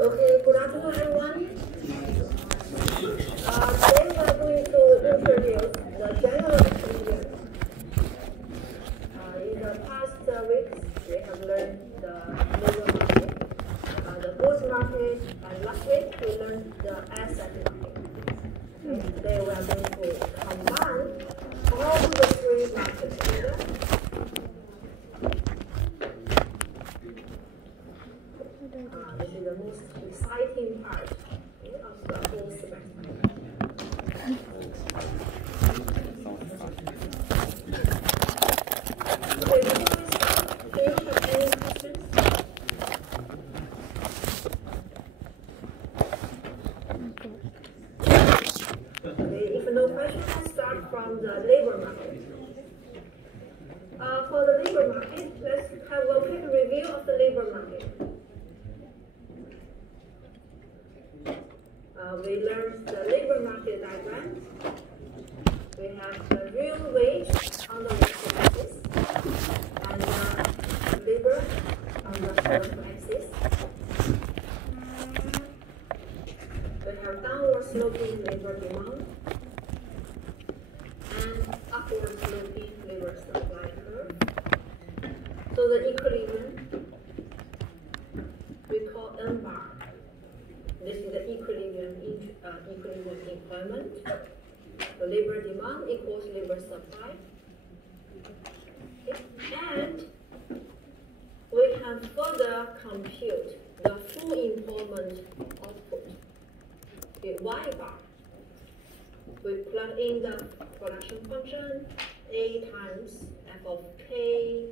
Okay, good afternoon, everyone. Today we are going to introduce the general experience. In the past weeks, we have learned the labor market, the goods market, and last week we learned the asset market. And today we are going to combine all the three markets together. This is the most exciting part of the whole semester. Okay, before we start, do you have any questions? Okay, if no questions, let's start from the labor market. For the labor market, let's have a quick review of the labor market. We learned the labor market diagram. We have the real wage on the vertical axis and the labor on the horizontal axis. We have downward sloping labor demand and upward sloping labor supply curve. So the equilibrium we call N bar. This is the equilibrium employment. The labor demand equals labor supply. Okay. And we can further compute the full employment output. Okay, Y bar. We plug in the production function A times F of K,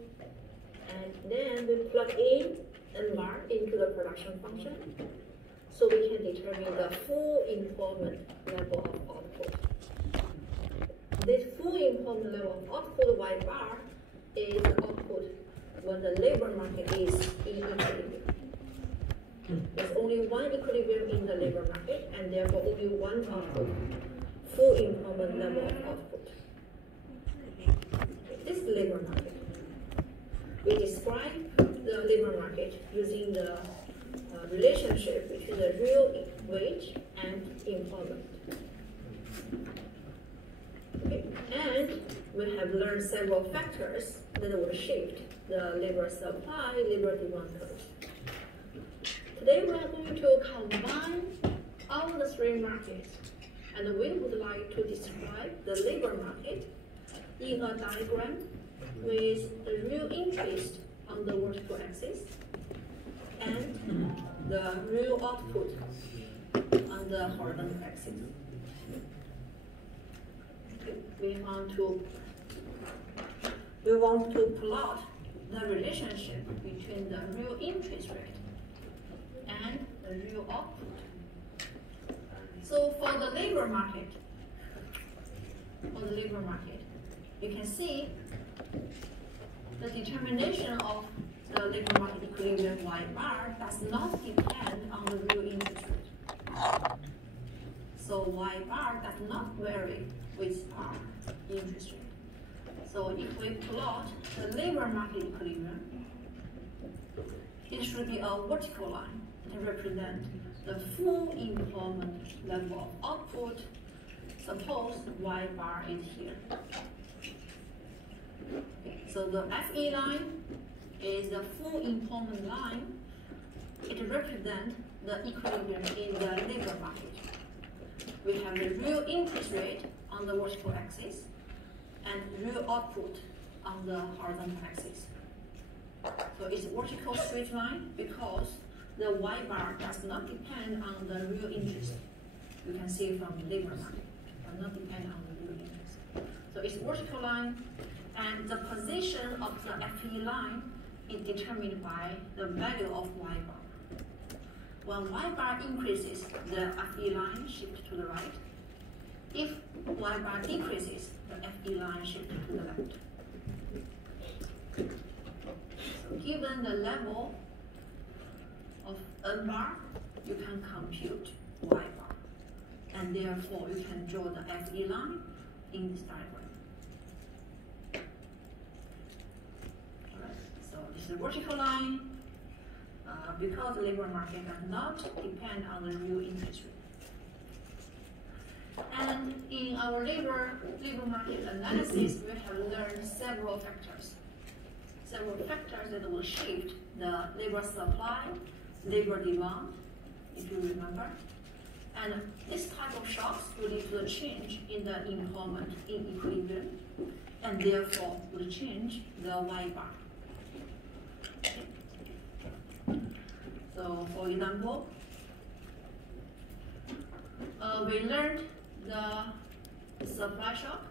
and then we plug in N bar into the production function. So we can determine the full employment level of output. This full employment level of output Y bar is the output when the labor market is in equilibrium. There's only one equilibrium in the labor market, and therefore only one output, full employment level of output. This is the labor market. We describe the labor market using the relationship between the real wage and employment. Okay. And we have learned several factors that will shift the labor supply, labor demand curve. Today we are going to combine all the three markets, and we would like to describe the labor market in a diagram with the real interest on the vertical axis and the real output on the horizontal axis. We want to plot the relationship between the real interest rate and the real output. So for the labor market, you can see the determination of the labor market equilibrium Y bar does not depend on the real interest rate. So Y bar does not vary with our interest rate. So if we plot the labor market equilibrium, it should be a vertical line to represent the full employment level of output. Suppose Y bar is here. Okay, so the FE line is the full employment line. It represents the equilibrium in the labor market. We have the real interest rate on the vertical axis and real output on the horizontal axis. So it's a vertical straight line because the Y bar does not depend on the real interest. You can see from the labor market, does not depend on the real interest. So it's a vertical line, and the position of the FE line is determined by the value of Y bar. when Y bar increases, the FE line shift to the right. If Y bar decreases, the FE line shift to the left. So given the level of N bar, you can compute Y bar. And therefore, you can draw the FE line in this diagram. Alright, so this is a vertical line. Because the labor market does not depend on the real interest rate. And in our labor market analysis, we have learned several factors that will shift the labor supply, labor demand, if you remember. And this type of shocks will lead to a change in the employment in equilibrium, and therefore will change the Y bar. So, for example, we learned the supply shock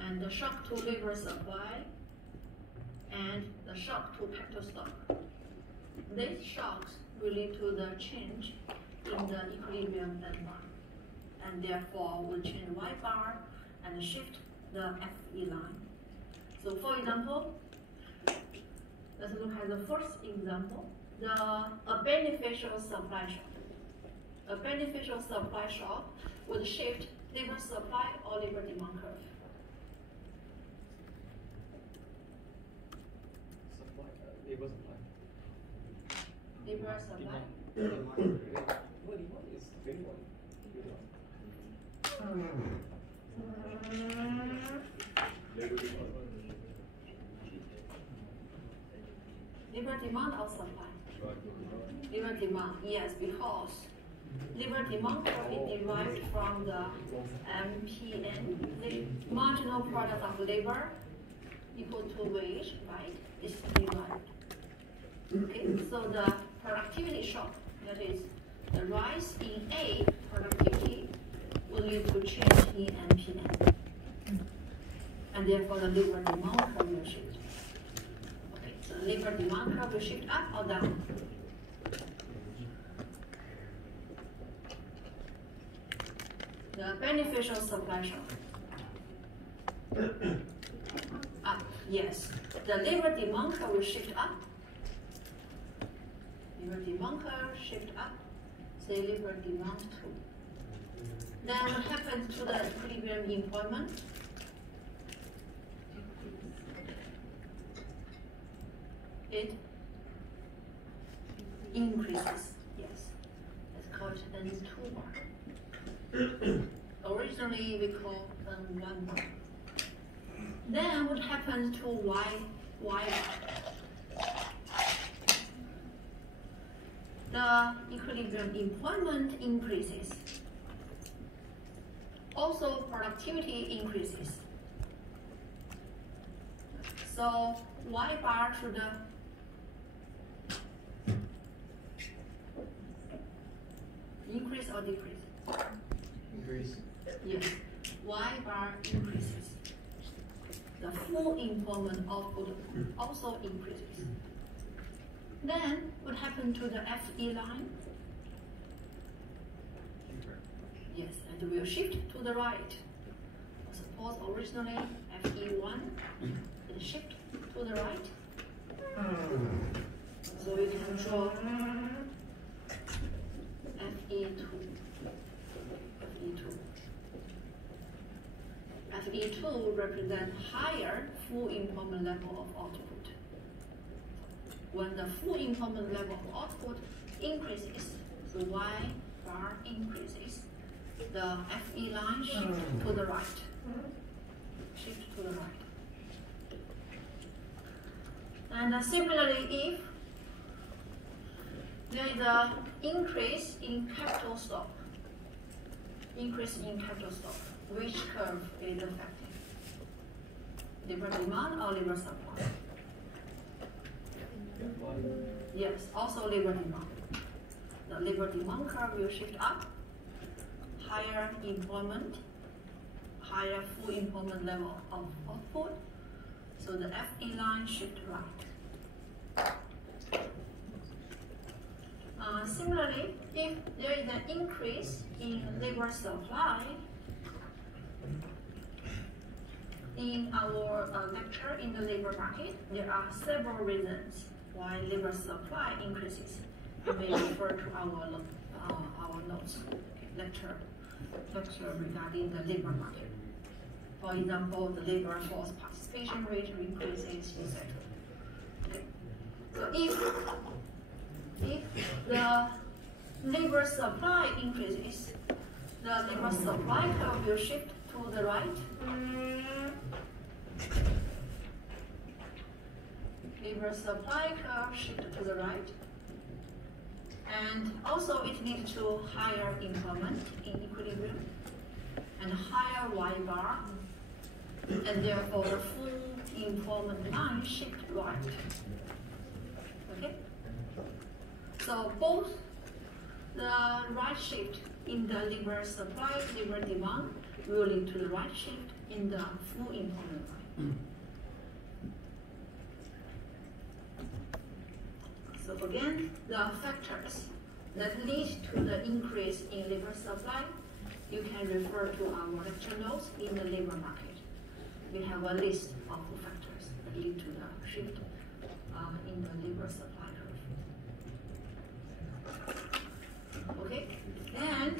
and the shock to labor supply and the shock to capital stock. These shocks will lead to the change in the equilibrium N bar, and therefore will change Y bar and shift the FE line. So, for example, let's look at the first example. A beneficial supply shock. A beneficial supply shock would shift labor supply or labor demand curve. Labor supply. Labor supply. Demand is very low. Labor demand or supply? Labor demand, yes, because labor demand curve is derived from the MPN, the marginal product of labor equal to wage, right? Is derived. Okay, so the productivity shock, that is the rise in A productivity, will lead to change in MPN. And therefore the labor demand curve will shift. Okay, so labor demand curve will shift up or down? The beneficial supply shock. Up, yes. The labor demand curve will shift up. Labor demand curve shift up. Say labor demand 2. Then what happens to the equilibrium employment? It increases. Yes. Let's call it N2 bar. Originally we call N1 bar. Then what happens to Y bar? The equilibrium employment increases. Also productivity increases. So Y bar should increase or decrease? Increase. Yes. Y bar increases. The full employment output also increases. Then what happened to the FE line? Yes, and will shift to the right. Suppose originally FE1 it shift to the right. So we can draw FE2. FE2 represents higher full employment level of output. When the full employment level of output increases, the Y bar increases, the FE line shifts to the right. Shift to the right. And similarly, if there is an increase in capital stock, which curve is affected? Labor demand or labor supply? Yes, also labor demand. The labor demand curve will shift up, higher employment, higher full employment level of output, so the FE line shift right. Similarly, if there is an increase in labor supply, in our lecture in the labor market, there are several reasons why labor supply increases. You may refer to our notes, lecture regarding the labor market. For example, the labor force participation rate increases, etc. Okay. So if the labor supply increases, the labor supply curve will shift to the right. Labor supply curve shift to the right. And also it leads to higher employment in equilibrium and higher Y bar, and therefore the full employment line shift right. Okay? So both the right shift in the labor supply, labor demand will lead to the right shift in the full employment line. So again, the factors that lead to the increase in labor supply, you can refer to our lecture notes in the labor market. We have a list of factors that lead to the shift in the labor supply curve. Okay, and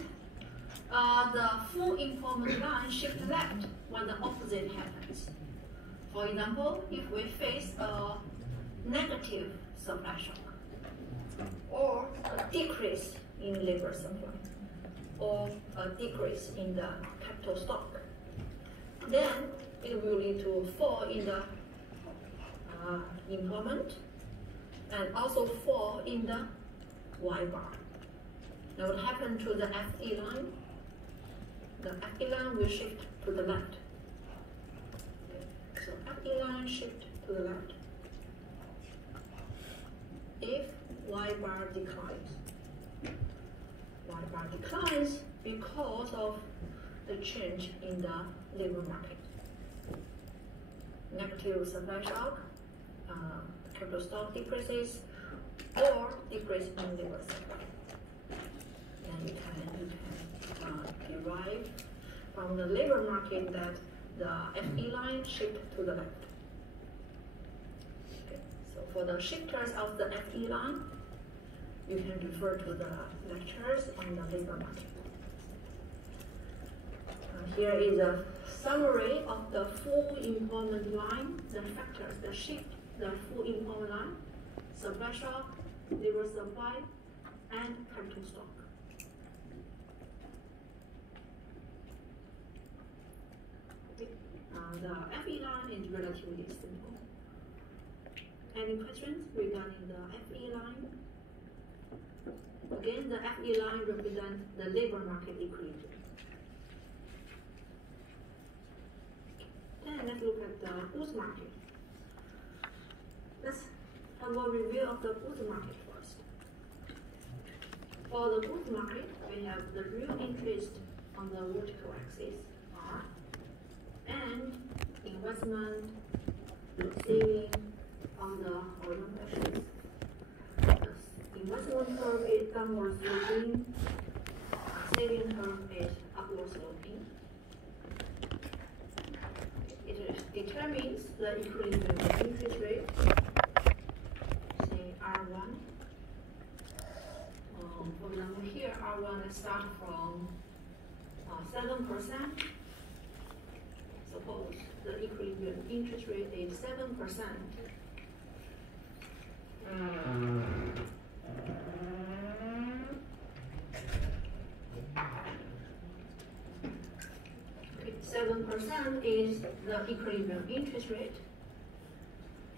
the full employment line shift left when the opposite happens. For example, if we face a negative supply shock, or a decrease in labor supply, or a decrease in the capital stock, then it will lead to fall in the employment and also fall in the Y bar. Now what happened to the FE line? The FE line will shift to the left. Okay. So FE line shift to the left if Y bar declines. Y bar declines because of the change in the labor market. Negative supply shock, capital stock decreases, or decrease in labor supply. And you can derive from the labor market that the FE line shift to the left. Okay. So for the shifters of the FE line, you can refer to the lectures on the labor market. Here is a summary of the full employment line, the factors that shift the full employment line: supply shock, labor supply, and capital stock. Okay. The FE line is relatively simple. Any questions regarding the FE line? Again, the FE line represents the labor market equilibrium. Then let's look at the goods market. Let's have a review of the goods market first. For the goods market, we have the real interest on the vertical axis, R, and investment, saving on the horizontal axis. Investment curve is downward sloping, saving curve is upward sloping. It determines the equilibrium interest rate, say R1. For example, here R1, let's start from 7%. Suppose the equilibrium interest rate is 7%. Okay, 7% is the equilibrium interest rate.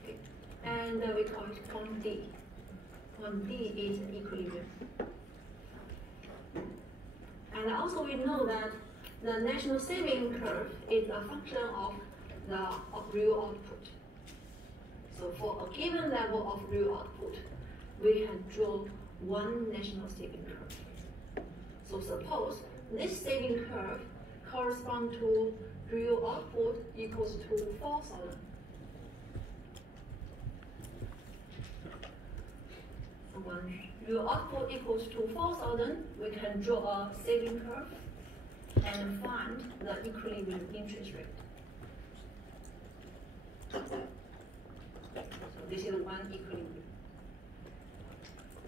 Okay. And we call it point D. Point D is equilibrium. And also we know that the national saving curve is a function of the real output. So for a given level of real output, we can draw one national saving curve. So suppose this saving curve corresponds to real output equals to 4,000. Someone real output equals to 4,000, we can draw a saving curve and find the equilibrium interest rate. So this is one equilibrium.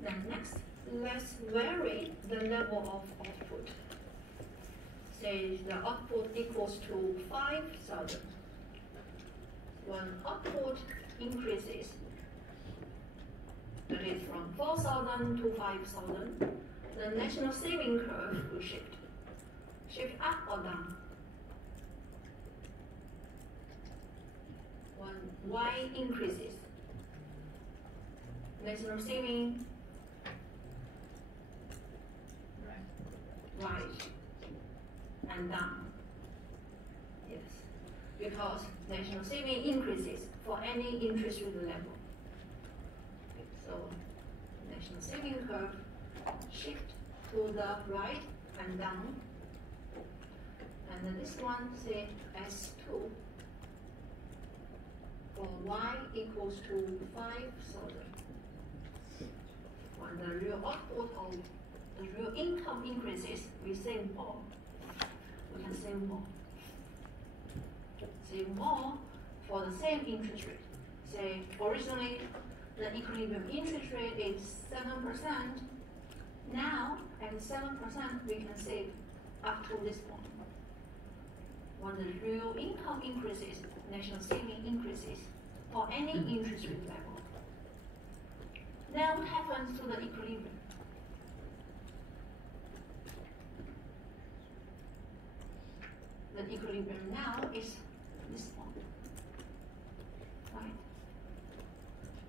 Then next, let's vary the level of output. Say the output equals to 5,000. When output increases, that is from 4,000 to 5,000, the national saving curve will shift. Shift up or down. When Y increases, national saving rise and down. Yes, because national saving increases for any interest rate level. So national saving curve shift to the right and down. And then this one say S2 for Y equals to 5,000. When the real output of the real income increases, we save more. We can save more. Save more for the same interest rate. Say originally the equilibrium interest rate is 7%. Now at 7% we can save up to this point. When the real income increases, national saving increases for any interest rate level. Now what happens to the equilibrium? The equilibrium now is this point, right?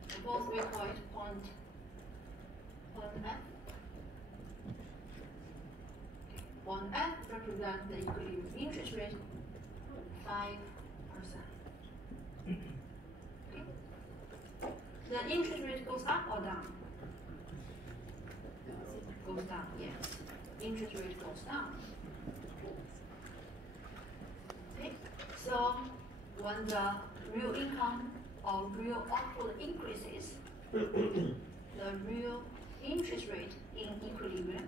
Suppose we call it point F. Point F represents the equilibrium interest rate, 5%. Okay. The interest rate goes up or down? Goes down, yes. Interest rate goes down. Okay. So when the real income or real output increases, the real interest rate in equilibrium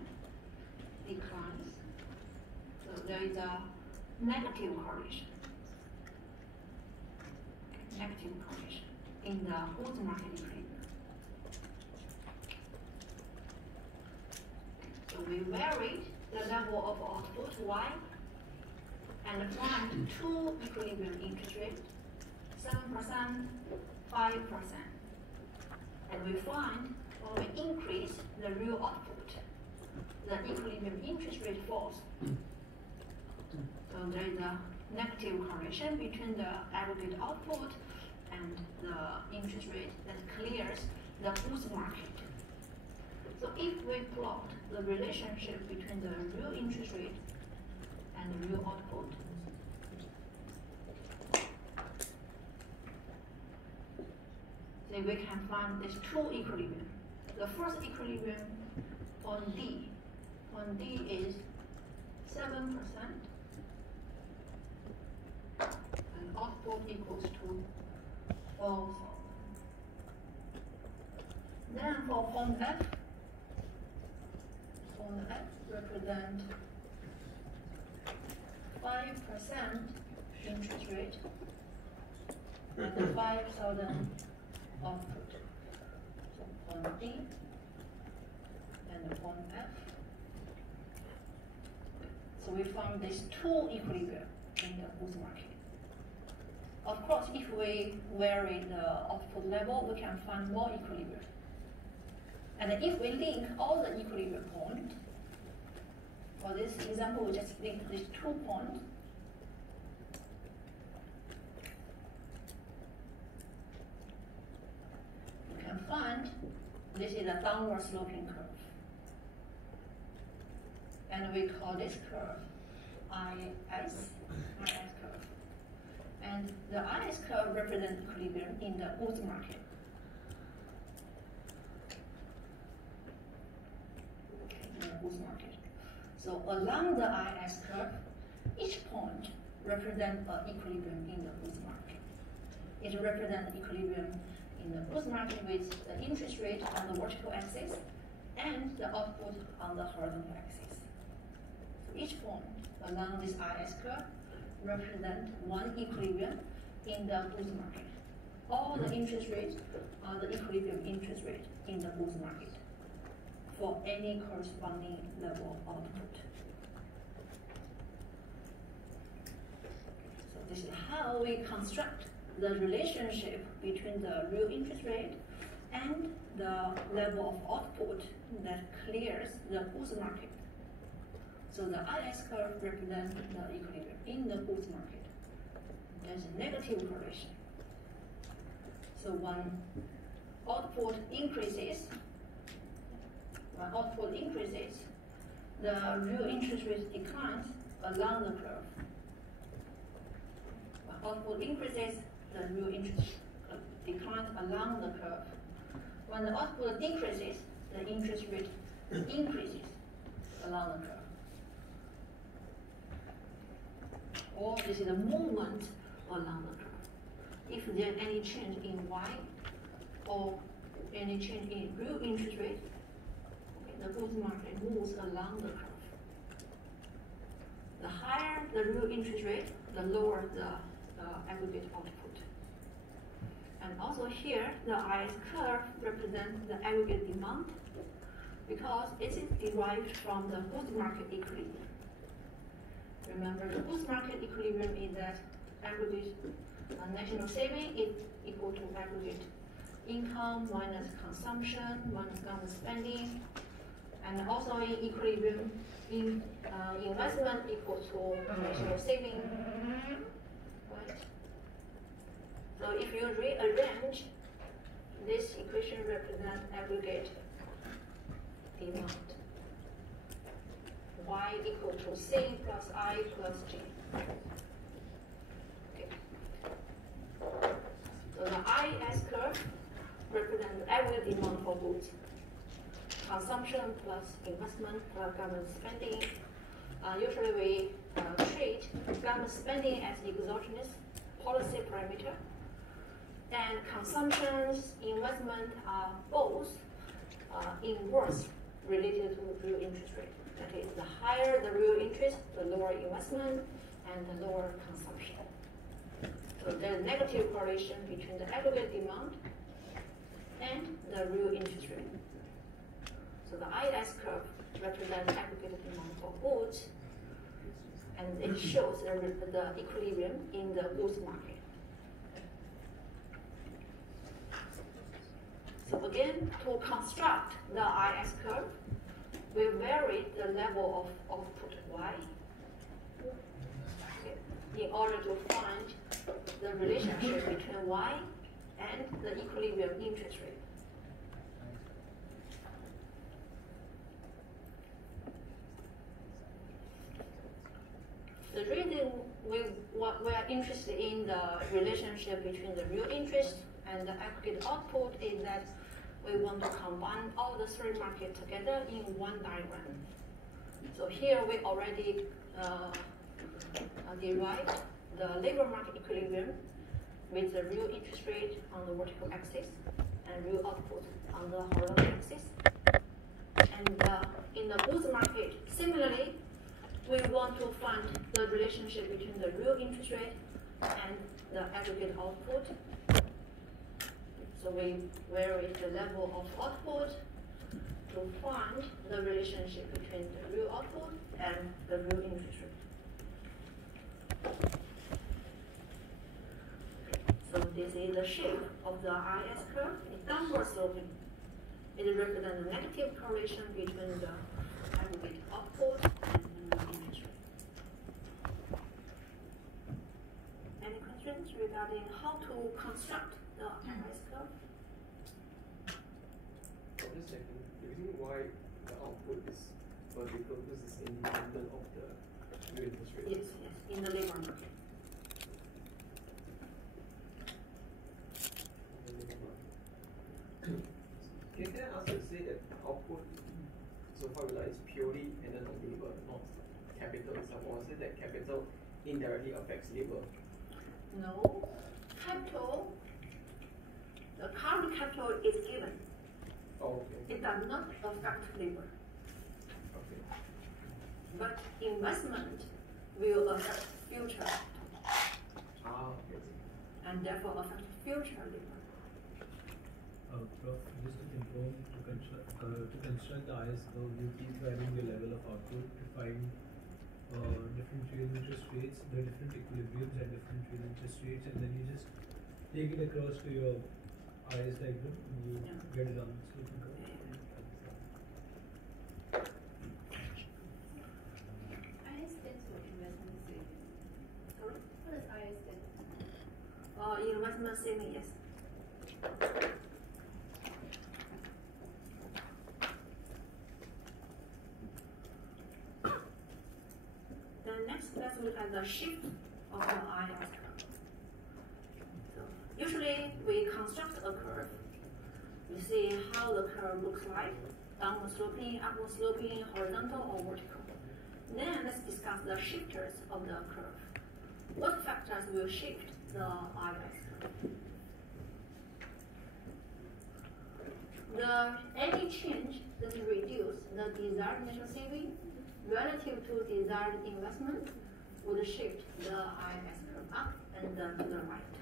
declines. So there is a negative correlation. Negative correlation in the whole market equilibrium. So we varied the level of output Y and find two equilibrium interest rates, 7%, 5%. And we find when we increase the real output, the equilibrium interest rate falls. So there is a negative correlation between the aggregate output and the interest rate that clears the whole market. So if we plot the relationship between the real interest rate and the real output, then we can find these two equilibrium. The first equilibrium on D. On D is 7%, and output equals to 4,000. Then for fund F represent 5% interest rate and 5,000 output. So fund D and fund F. So we found these two equilibrium in the whole market. Of course, if we vary the output level, we can find more equilibrium. And if we link all the equilibrium points, for this example, we just link these 2 points. We can find this is a downward sloping curve. And we call this curve IS curve. And the IS curve represents equilibrium in the goods market. In the goods market. So along the IS curve, each point represents an equilibrium in the goods market. It represents equilibrium in the goods market with the interest rate on the vertical axis and the output on the horizontal axis. So each point along this IS curve represents one equilibrium in the goods market. All the interest rates are the equilibrium interest rate in the goods market for any corresponding level of output. So this is how we construct the relationship between the real interest rate and the level of output that clears the goods market. So the IS curve represents the equilibrium in the goods market. There's a negative correlation. So when output increases, the real interest rate declines along the curve. When output increases, the real interest declines along the curve. When the output decreases, the interest rate increases along the curve. Or this is the movement along the curve. If there's any change in y or any change in real interest rate, the goods market moves along the curve. The higher the real interest rate, the lower the aggregate output. And also here, the IS curve represents the aggregate demand because it is derived from the goods market equilibrium. Remember, the goods market equilibrium is that aggregate national saving is equal to aggregate income minus consumption minus government spending, and also in equilibrium, investment equal to national saving. Right? So if you rearrange, this equation represents aggregate demand. Y equal to C plus I plus G. Okay. So the IS curve represents aggregate demand for goods. Consumption plus investment plus government spending. Usually we treat government spending as exogenous policy parameter, and consumptions, investment are both inverse related to real interest rate. That is, the higher the real interest, the lower investment and the lower consumption. So there's negative correlation between the aggregate demand and the real interest rate. So the IS curve represents aggregate demand for goods, and it shows the equilibrium in the goods market. So again, to construct the IS curve, we vary the level of output Y in order to find the relationship between Y and the equilibrium interest rate. The reason we are interested in the relationship between the real interest and the aggregate output is that we want to combine all the three markets together in one diagram. So here we already derived the labor market equilibrium with the real interest rate on the vertical axis and real output on the horizontal axis. And in the goods market, similarly, we want to find the relationship between the real interest rate and the aggregate output. So we vary the level of output to find the relationship between the real output and the real interest rate. So this is the shape of the IS curve. It's downward sloping. It represents a negative correlation between the aggregate output and the real interest rate. Any questions regarding how to construct the IS curve? Just checking, the reason why the output is vertical because it's independent of the real interest rate. Yes, in the labor market. Can I ask you to say that output so far is purely dependent on labor, not capital itself, or is it that capital indirectly affects labor? No, capital, the current capital is given. Okay. It does not affect labor. Okay. But investment will affect future Okay. and therefore affect future labor. Prof, just to confirm, to construct the IS curve, you keep varying the level of output to find different real interest rates, the different equilibriums at different real interest rates, and then you just take it across to your IS diagram and you get it on the sloping curve. IS stands for investment saving. Sorry? What does IS stand for? Investment saving, yes. Then next, let's look at the shift of the IS curve. So usually we construct a curve. We see how the curve looks like, downward sloping, upward sloping, horizontal or vertical. Then let's discuss the shifters of the curve. What factors will shift the IS curve? Any change that reduce the desired national saving relative to desired investment would shift the IS curve up and then to the right.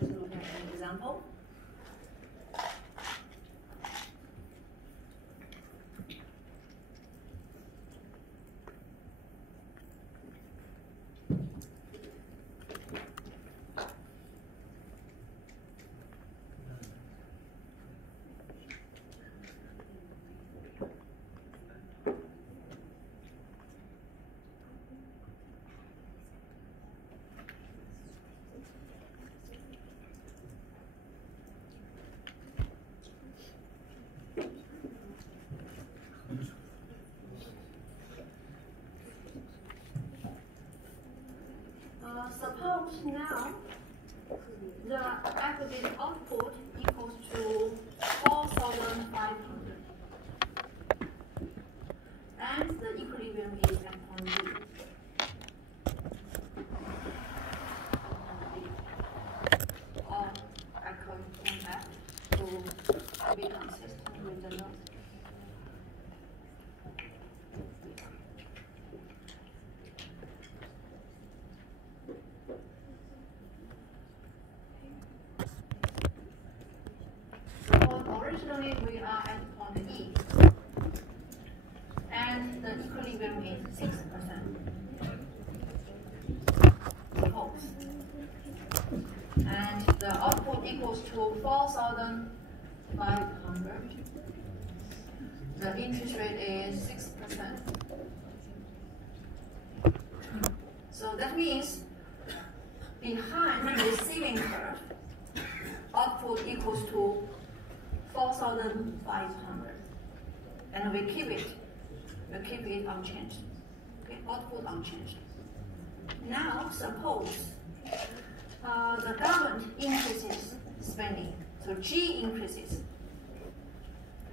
Let's look at an example. Suppose now the aggregate output equals to 4,500 and the equilibrium is at point B. Or I could point that to be consistent with the note. Originally we are at point E, and the equilibrium is 6%. Suppose. And the output equals to 4,500. The interest rate is 6%. So that means behind the receiving curve, output equals to 4,500, and we keep it unchanged. Okay, output unchanged. Now suppose the government increases spending, so G increases,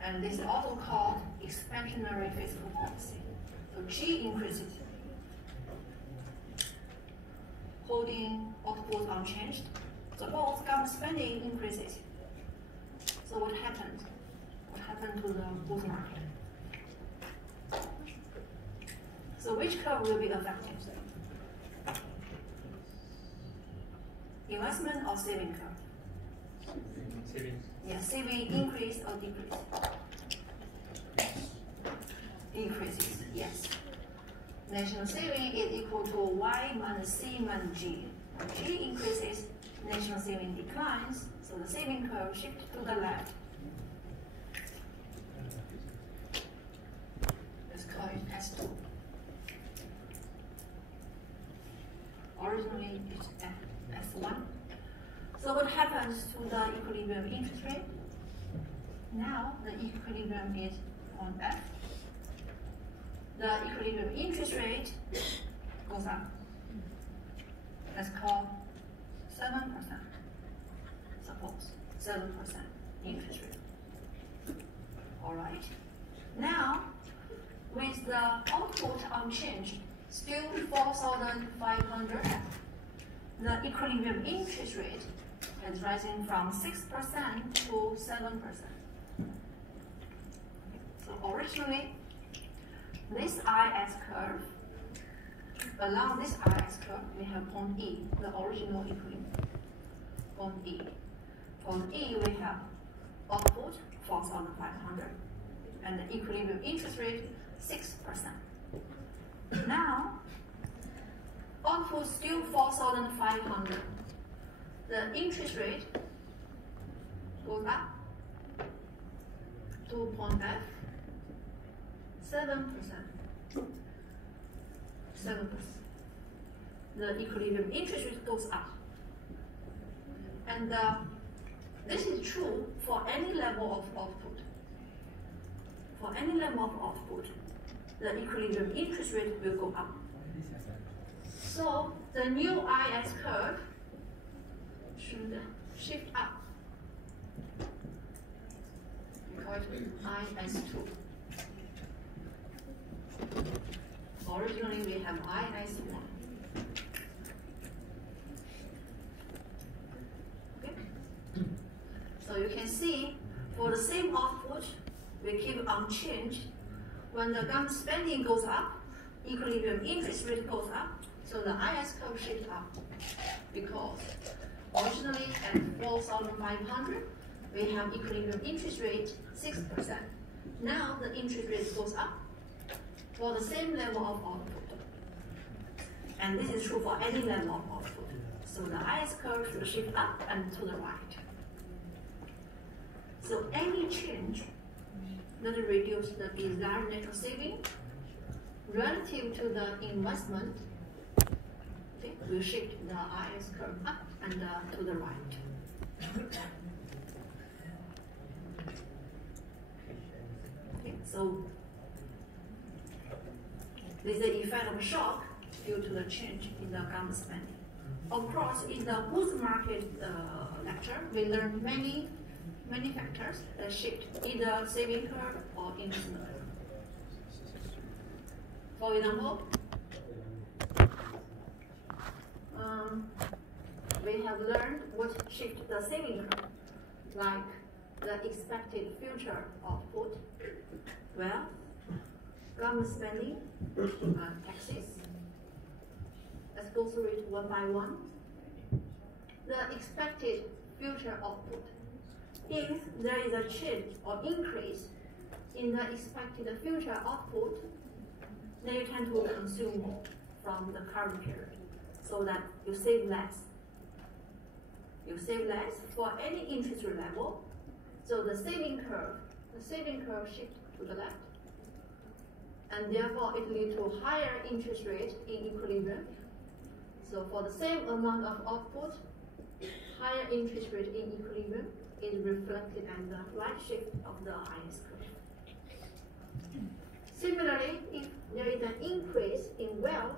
and this is also called expansionary fiscal policy. So G increases, holding output unchanged. Suppose government spending increases. So what happened? What happened to the housing market? So which curve will be affected? Investment or saving curve? Savings. Yeah, saving increase or decrease? Decreases, yes. National saving is equal to Y minus C minus G. When G increases, national saving declines, so the saving curve shifts to the left. Let's call it S2. Originally it's S1. So what happens to the equilibrium interest rate? Now the equilibrium is on F. The equilibrium interest rate goes up. Let's call 7%. Suppose 7% interest rate. All right. Now, with the output unchanged, still 4,500, the equilibrium interest rate is rising from 6% to 7%. originally, this IS curve, along this IS curve, we have point E, the original equilibrium. Point E. Point E, we have output 4,500, and the equilibrium interest rate 6%. Now, output still 4,500. The interest rate goes up to point F, 7%. 7%. The equilibrium interest rate goes up. And this is true for any level of output. For any level of output, the equilibrium interest rate will go up. So the new IS curve should shift up. We call it IS2. Originally we have IS1. Okay? So you can see for the same output, we keep unchanged. When the government spending goes up, equilibrium interest rate goes up, so the IS curve shifts up. Because originally at 4,500, we have equilibrium interest rate 6%. Now the interest rate goes up for the same level of output. And this is true for any level of output. So the IS curve should shift up and to the right. So any change that reduce the desired net saving relative to the investment, okay, will shift the IS curve up and to the right. Okay, so this is the effect of shock due to the change in the government spending. Of course, in the goods market lecture, we learned many factors that shift either saving curve or investment curve. For example, we have learned what shifts the saving curve, like the expected future output, wealth, government spending, taxes. Let's go through it one by one. The expected future output. If there is a change or increase in the expected future output, then you tend to consume more from the current period, so that you save less. You save less for any interest rate level, so the saving curve shifts to the left, and therefore it leads to higher interest rate in equilibrium. So for the same amount of output, higher interest rate in equilibrium is reflected as the right shift of the IS curve. Similarly, if there is an increase in wealth,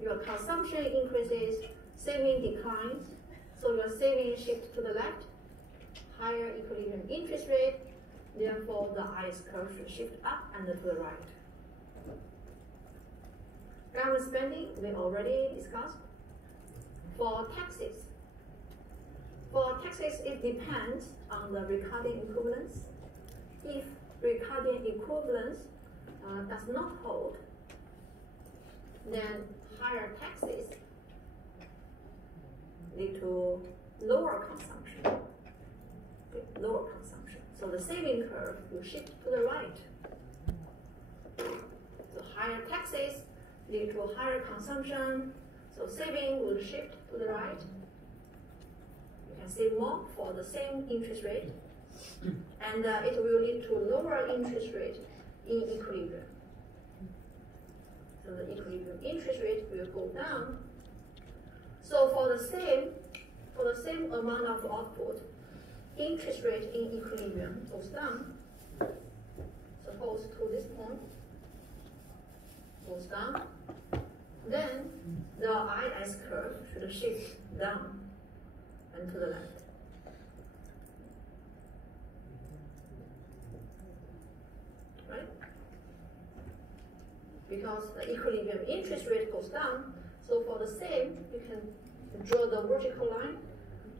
your consumption increases, saving declines, so your saving shifts to the left, higher equilibrium interest rate, therefore the IS curve should shift up and to the right. Government spending, we already discussed. For taxes, it depends on the recording equivalence. If recording equivalence does not hold, then higher taxes lead to lower consumption. Okay, lower consumption. So the saving curve will shift to the right. So higher taxes lead to higher consumption. So saving will shift to the right. You can save more for the same interest rate. And it will lead to lower interest rate in equilibrium. So the equilibrium interest rate will go down. So for the same amount of output, interest rate in equilibrium goes down. Suppose to this point goes down. Then the IS curve should shift down and to the left. Right? Because the equilibrium interest rate goes down, so for the same, you can draw the vertical line.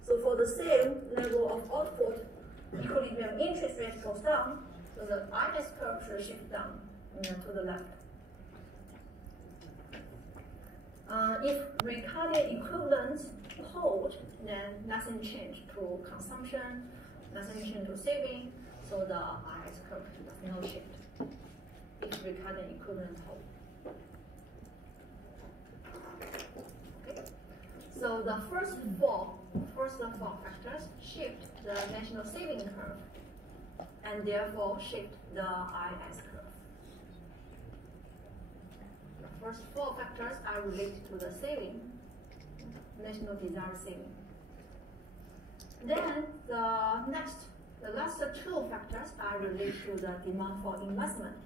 So for the same level of output, equilibrium interest rate goes down, So the IS curve should shift down to the left. If Ricardian equivalents hold, then nothing changed to consumption, nothing changed to saving, so the IS curve does not shift if Ricardian equivalents hold. Okay. So the first four factors shift the national saving curve and therefore shift the IS curve. The first four factors are related to the saving, national desired saving. Then the last two factors are related to the demand for investment.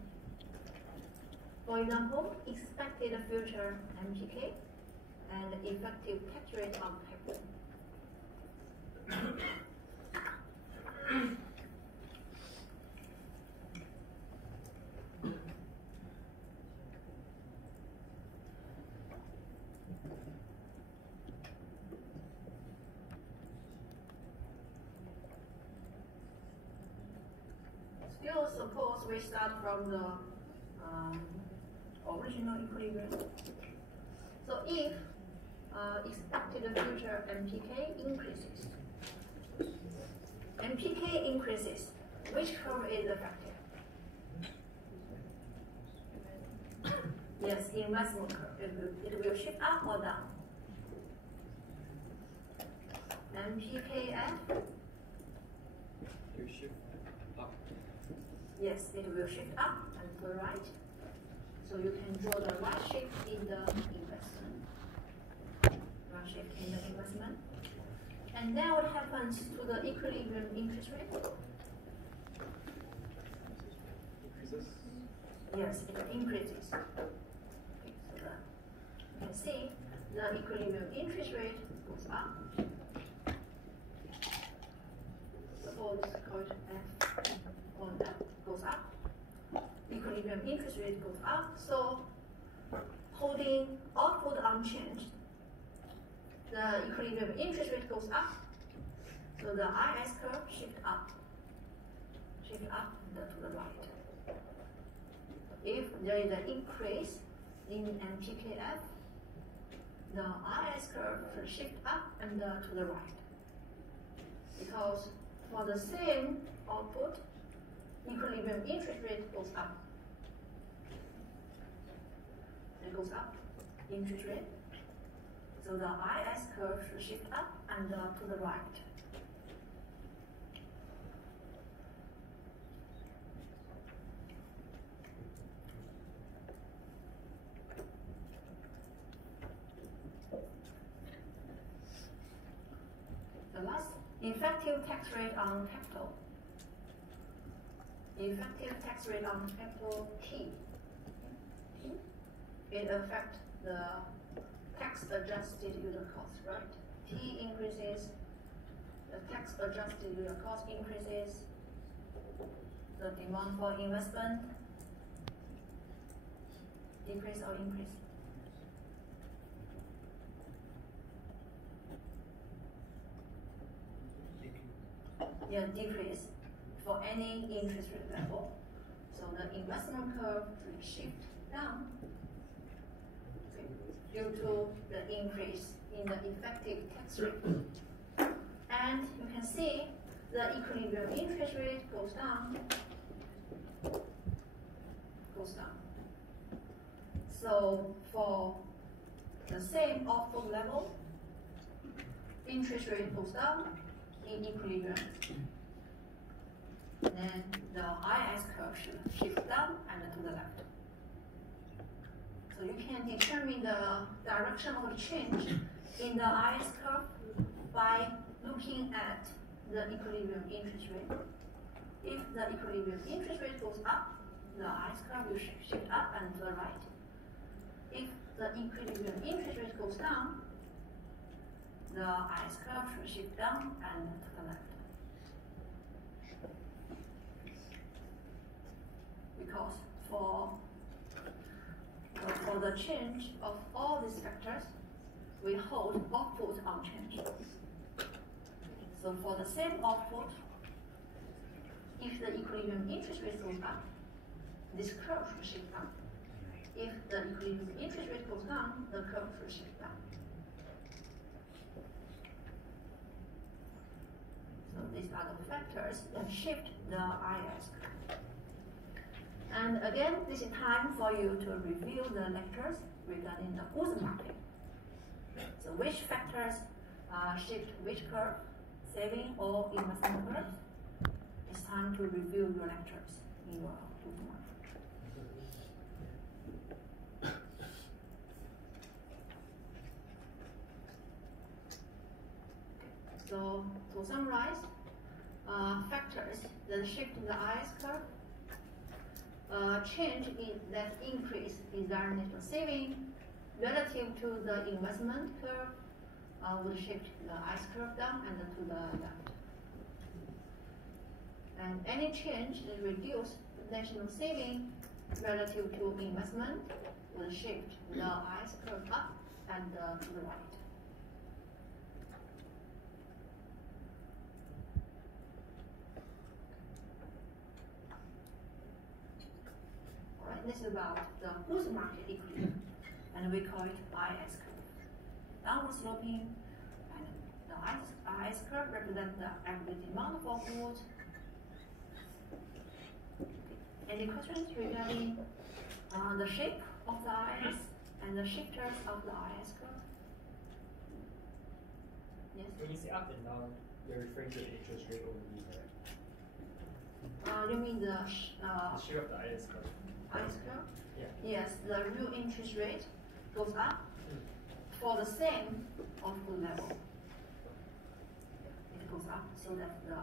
For example, expected future MPK and effective tax rate on capital. Still, suppose we start from the original equilibrium. So if expected future MPK increases, which curve is affected? Yes, investment curve. It will shift up or down. MPKF. You shift up. Yes, it will shift up and to the right. So you can draw the right shift in the investment. Right shift in the investment. And then what happens to the equilibrium interest rate? Increases. Yes, it increases. Okay, so you can see the equilibrium interest rate goes up. Suppose call it F on F goes up. Equilibrium interest rate goes up, so holding output unchanged, the equilibrium interest rate goes up, so the IS curve shift up and to the right. If there is an increase in MPKF, the IS curve should shift up and to the right. Because for the same output, equilibrium interest rate goes up. It goes up, interest rate. So the IS curve should shift up and to the right. The last, effective tax rate on capital. Effective tax rate on capital T. It affects the tax adjusted unit cost, right? T increases, the tax adjusted unit cost increases, the demand for investment decrease or increase. Yeah, decrease for any interest rate level. So the investment curve will shift down due to the increase in the effective tax rate. And you can see the equilibrium interest rate goes down. So for the same output level, interest rate goes down in equilibrium. Then the IS curve should shift down and to the left. So you can determine the direction of change in the IS curve by looking at the equilibrium interest rate. If the equilibrium interest rate goes up, the IS curve will shift up and to the right. If the equilibrium interest rate goes down, the IS curve should shift down and to the left. Because for the change of all these factors, we hold output unchanged. So for the same output, if the equilibrium interest rate goes up, this curve should shift up. If the equilibrium interest rate goes down, the curve should shift down. So these are the factors that shift the IS curve. And again, this is time for you to review the lectures regarding the goods market. So which factors shift which curve, saving or investment curves? It's time to review your lectures in your goods market. So to summarize, factors that shift the IS curve, change in that increase is their net saving relative to the investment curve would shift the IS curve down and to the left. And any change that reduce the national saving relative to investment will shift the IS curve up and to the right. This is about the goods market equilibrium, and we call it IS curve. Downward sloping, and the IS curve represents the aggregate demand for goods. Any questions regarding the shape of the IS and the shifters of the IS curve? Yes? When you say up and down, you're referring to the interest rate only, right? You mean the The shape of the IS curve. IS curve? Yeah. Yes, the real interest rate goes up for the same output level. It goes up so that the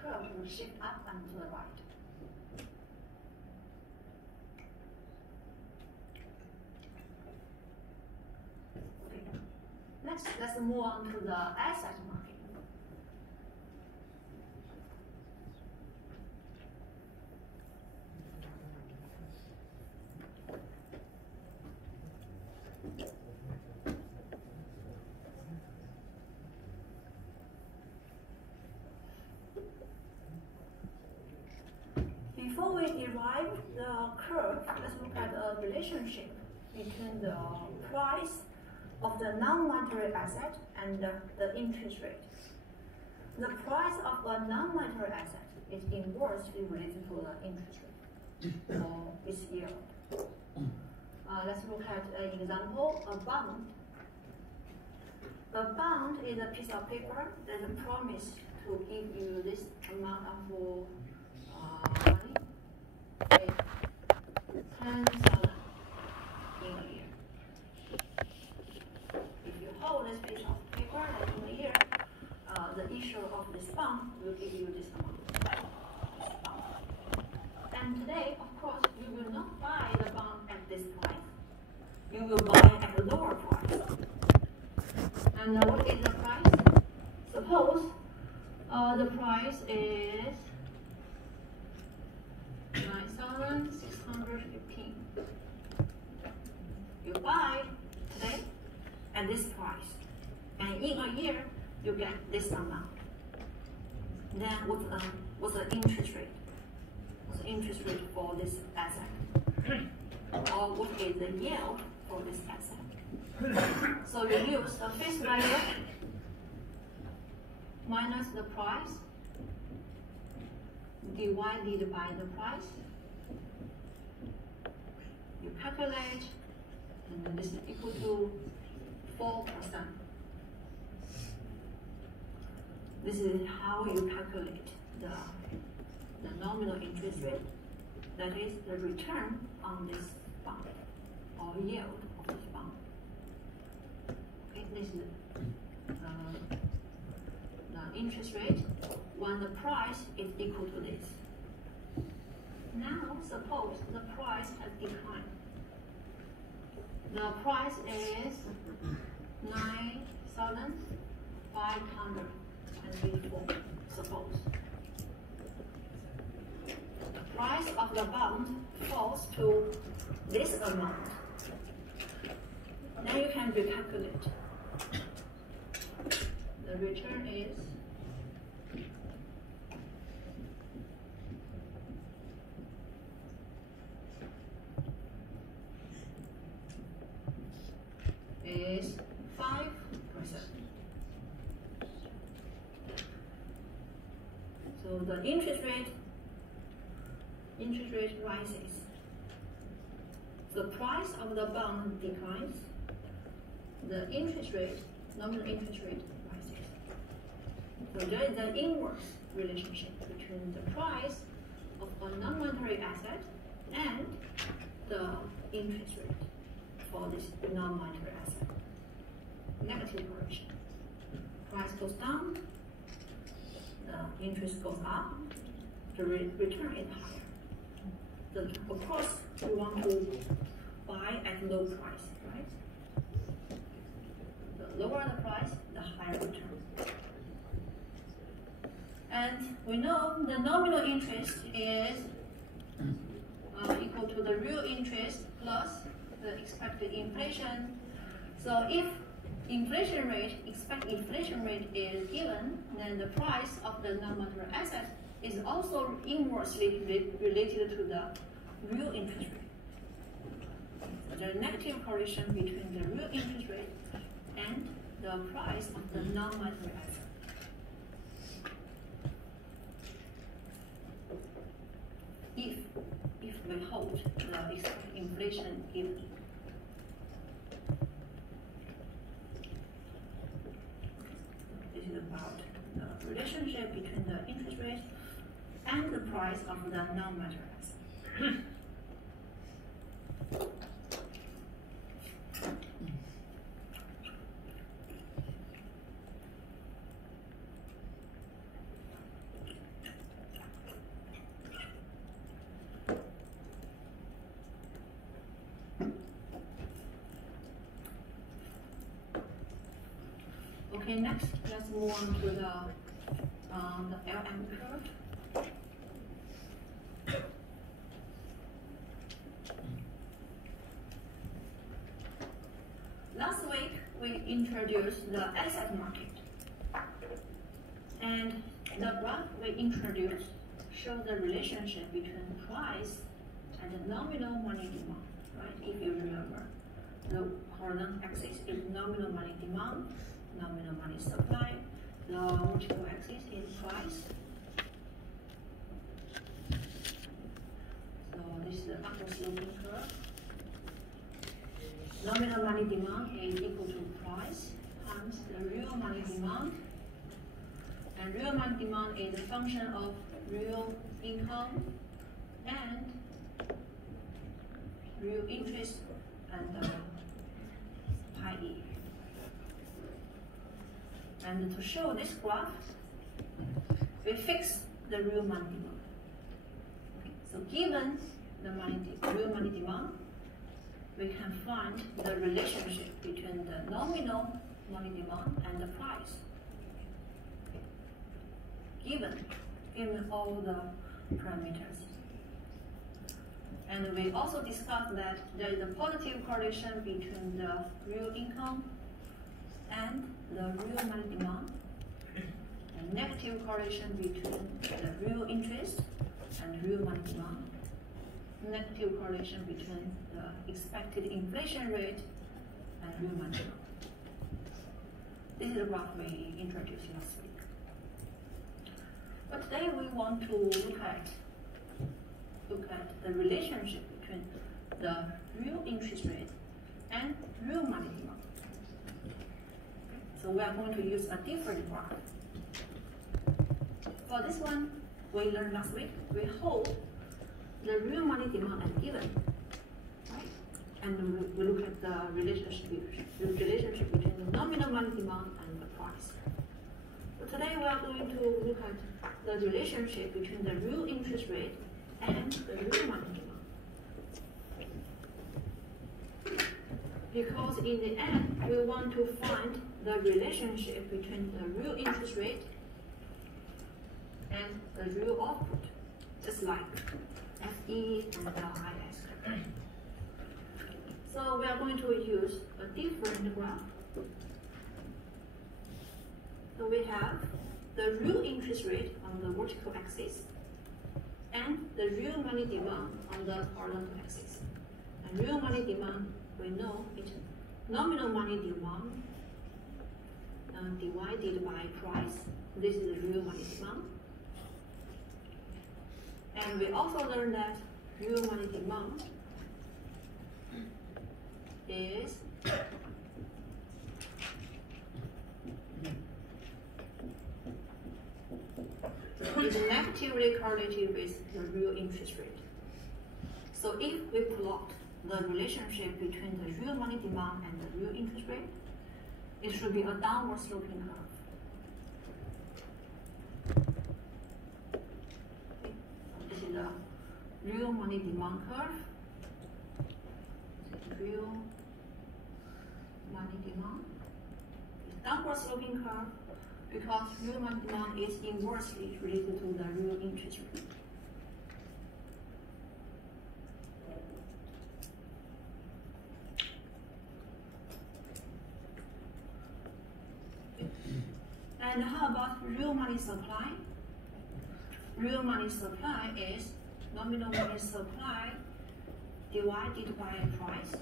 curve will shift up and to the right. Okay. Next, let's move on to the asset market. Before we derive the curve, let's look at a relationship between the price of the non-monetary asset and the interest rate. The price of a non-monetary asset is inversely related to the interest rate or its yield. Let's look at an example, a bond. A bond is a piece of paper that promises to give you this amount of money, say 10,000 in a year. If you hold this piece of paper, then in a year, the issuer of this bond will give you this amount. And today, of course, you will not buy the bond at this price. You will buy at a lower price. And what is the price? Suppose the price is 9,615. You buy today at this price, and in a year you get this amount. Then what's the interest rate? What's the interest rate for this asset? Or what is the yield for this asset? So you use the face value minus the price divided by the price. You calculate, and this is equal to 4%. This is how you calculate the nominal interest rate, that is the return on this bond or yield of this bond. Okay, this is the interest rate when the price is equal to this. Now, suppose the price has declined. The price is 9,524, suppose. The price of the bond falls to this amount. Then you can recalculate. The return is interest rate rises. The price of the bond declines. The interest rate, nominal interest rate, rises. So there is an inverse relationship between the price of a non-monetary asset and the interest rate for this non-monetary asset. Negative correlation. Price goes down, the interest goes up, the return is higher. Of course, we want to buy at low price, right? The lower the price, the higher return. And we know the nominal interest is equal to the real interest plus the expected inflation. So if expected inflation rate is given, then the price of the non-monetary asset is also inversely related to the real interest rate. So there is negative correlation between the real interest rate and the price of the non-monetary asset. If we hold the expected inflation given. This is about the relationship between the interest rate and the price of the non-monetary asset. Okay, next, let's move on to the LM curve. Last week, we introduced the asset market. And the graph we introduced shows the relationship between price and the nominal money demand, right? If you remember, the horizontal axis is nominal money demand, nominal money supply, the vertical axis is price. So this is the upward sloping curve. Nominal money demand is equal to price times the real money demand. And real money demand is a function of real income and real interest and pi e. And to show this graph, we fix the real money demand. So given the real money demand, we can find the relationship between the nominal money demand and the price. Given all the parameters. And we also discussed that there is a positive correlation between the real income and the real money demand, and negative correlation between the real interest and real money demand, negative correlation between the expected inflation rate and real money demand. This is the graph we introduced last week. But today we want to look at the relationship between the real interest rate and real money demand. So we are going to use a different graph. For this one, we learned last week, we hold the real money demand as given, right? And we look at the relationship between the nominal money demand and the price. So today we are going to look at the relationship between the real interest rate and the real money demand. Because in the end, we want to find the relationship between the real interest rate and the real output, just like FE and LIS. So we are going to use a different graph. So we have the real interest rate on the vertical axis and the real money demand on the horizontal axis. And real money demand, we know it's nominal money demand divided by price. This is the real money demand. And we also learned that real money demand is negatively correlated with the real interest rate. So if we plot the relationship between the real money demand and the real interest rate, it should be a downward sloping curve. Okay. This is the real money demand curve. Real money demand is downward sloping curve because real money demand is inversely related to the real interest rate. And how about real money supply? Real money supply is nominal money supply divided by price.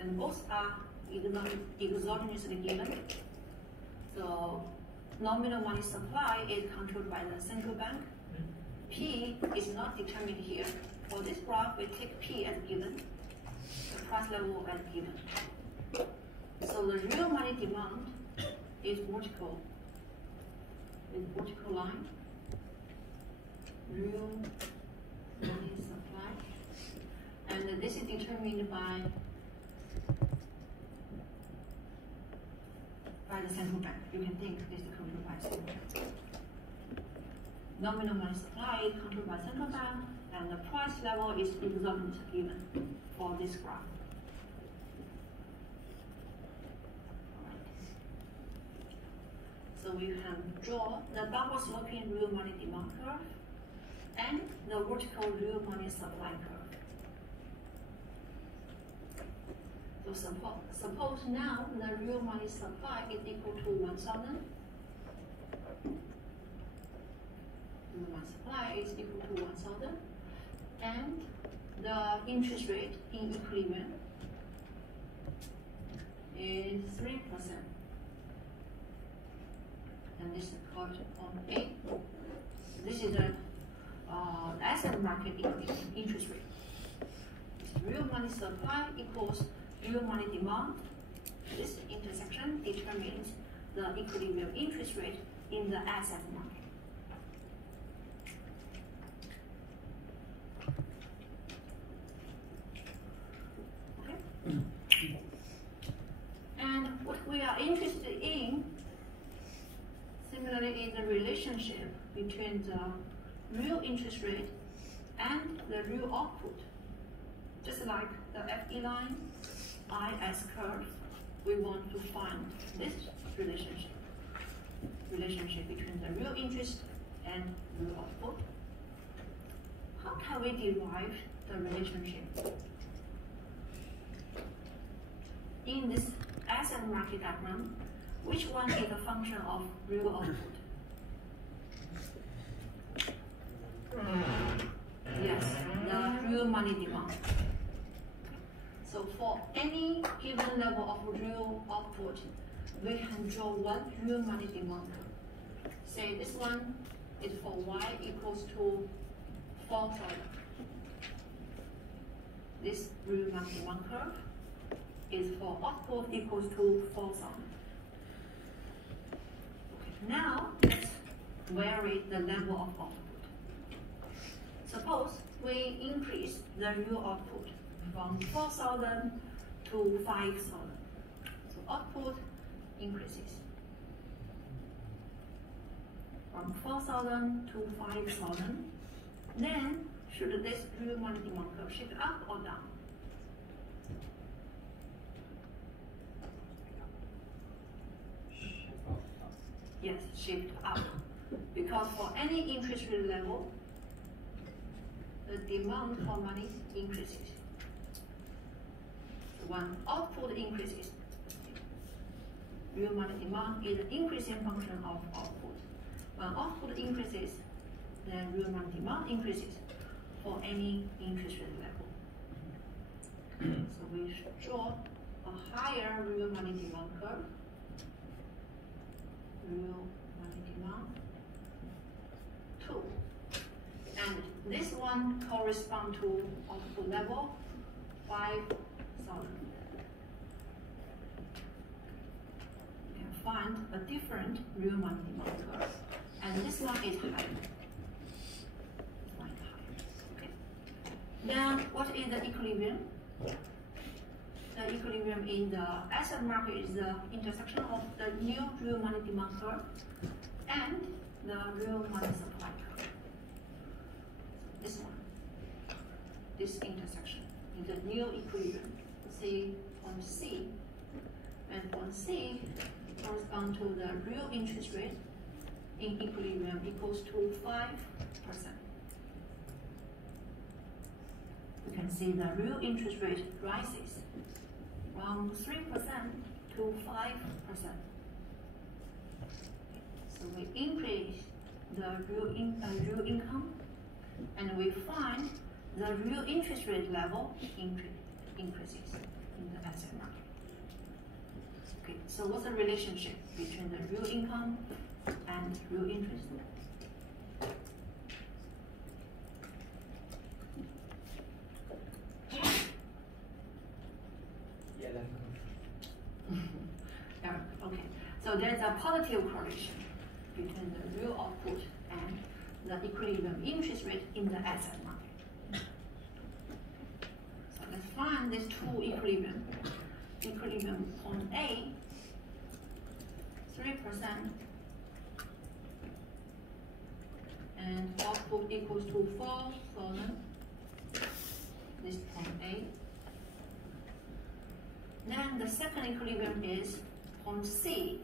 And both are exogenously given. So nominal money supply is controlled by the central bank. P is not determined here. For this graph, we take P as given, the price level as given. So the real money demand is vertical, line. Real money supply, and this is determined by the central bank. You can think this is controlled by central bank. Nominal money supply is controlled by central bank, and the price level is exogenously given for this graph. So we can draw the downward sloping real money demand curve and the vertical real money supply curve. So suppose now the real money supply is equal to 1,000. Real money supply is equal to 1,000, and the interest rate in equilibrium is 3%. And this is called on A. This is the asset market interest rate. Real money supply equals real money demand. This intersection determines the equilibrium interest rate in the asset market. Okay. And what we are interested in similarly is the relationship between the real interest rate and the real output. Just like the FE line, IS curve, we want to find this relationship between the real interest and real output. How can we derive the relationship? In this asset market diagram, which one is a function of real output? Yes, the real money demand. So for any given level of real output, we can draw one real money demand curve. Say this one is for y equals to 4,000. This real money demand curve is for output equals to 4,000. Now, let's vary the level of output. Suppose we increase the real output from 4,000 to 5,000. So output increases from 4,000 to 5,000. Then, should this real money demand curve shift up or down? Yes, shift up. Because for any interest rate level, the demand for money increases. So when output increases, real money demand is an increasing function of output. When output increases, then real money demand increases for any interest rate level. So we should draw a higher real money demand curve. Real money demand 2. And this one corresponds to output level 5,000. You can find a different real money demand curve. And this one is higher. Okay. Then what is the equilibrium? The equilibrium in the asset market is the intersection of the new real money demand curve and the real money supply curve. This one, this intersection is the new equilibrium. See point C, and point C corresponds to the real interest rate in equilibrium equals to 5%. You can see the real interest rate rises from 3% to 5%. So we increase the real income, and we find the real interest rate level increases in the asset market. Okay, so what's the relationship between the real income and real interest? Yeah, okay, so there's a positive correlation between the real output and the equilibrium interest rate in the asset market. So let's find these two equilibrium. Equilibrium point A, 3%, and output equals to 4,000. This point A. Then the second equilibrium is point C.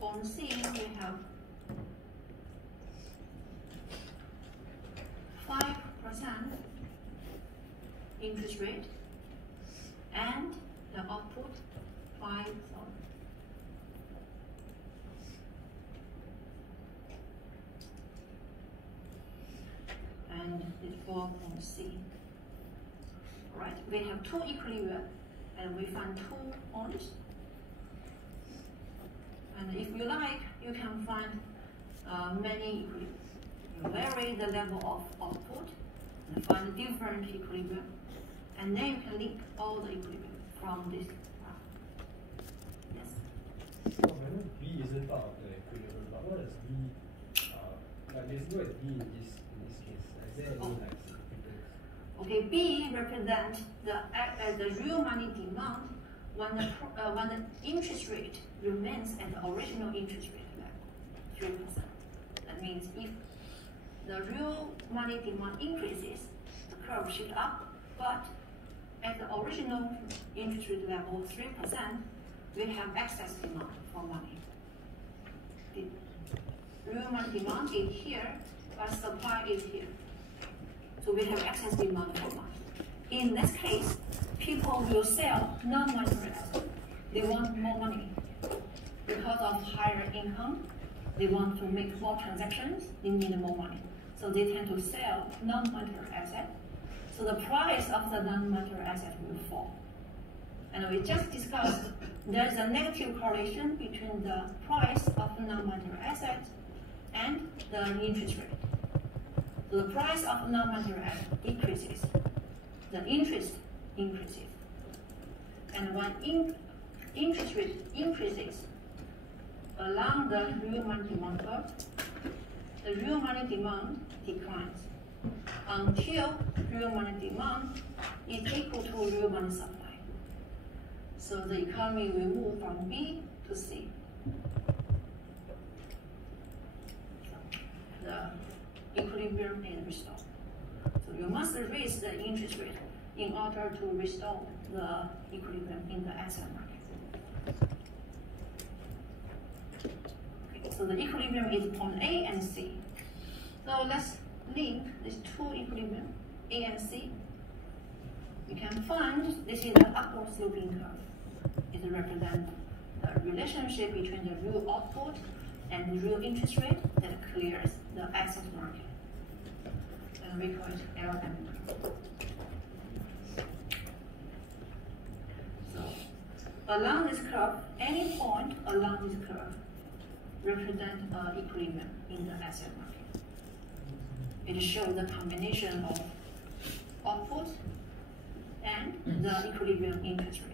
Point C, we have 5% interest rate and the output 5,000. And it's for point C. Right? We have two equilibria and we find 2 points. And if you like, you can find many equilibria. You vary the level of output and find different equilibrium. And then you can link all the equilibrium from this graph. Yes? So I know B isn't part of the equilibrium, but what does B, like basically what is B in this case? Is there any like significance? Okay, B represents the real money demand when the interest rate remains at the original interest rate level, 3%. That means if the real money demand increases, the curve shifts up, but at the original interest rate level, 3%, we have excess demand for money. The real money demand is here, but supply is here. So we have excess demand for money. In this case, people will sell non-monetary assets. They want more money. Because of higher income, they want to make more transactions, they need more money. So they tend to sell non-monetary assets. So the price of the non-monetary asset will fall. And we just discussed there's a negative correlation between the price of non-monetary assets and the interest rate. So the price of non-monetary asset decreases, the interest increases. And when interest rate increases along the real money demand curve, the real money demand declines until real money demand is equal to real money supply. So the economy will move from B to C. The equilibrium is restored. So you must raise the interest rate in order to restore the equilibrium in the asset market. Okay, so the equilibrium is point A and C. So let's link these two equilibrium, A and C. You can find this is an upward sloping curve. It represents the relationship between the real output and the real interest rate that clears the asset market. And we call it LM. So along this curve, any point along this curve represents equilibrium in the asset market. it shows the combination of output and the equilibrium interest rate.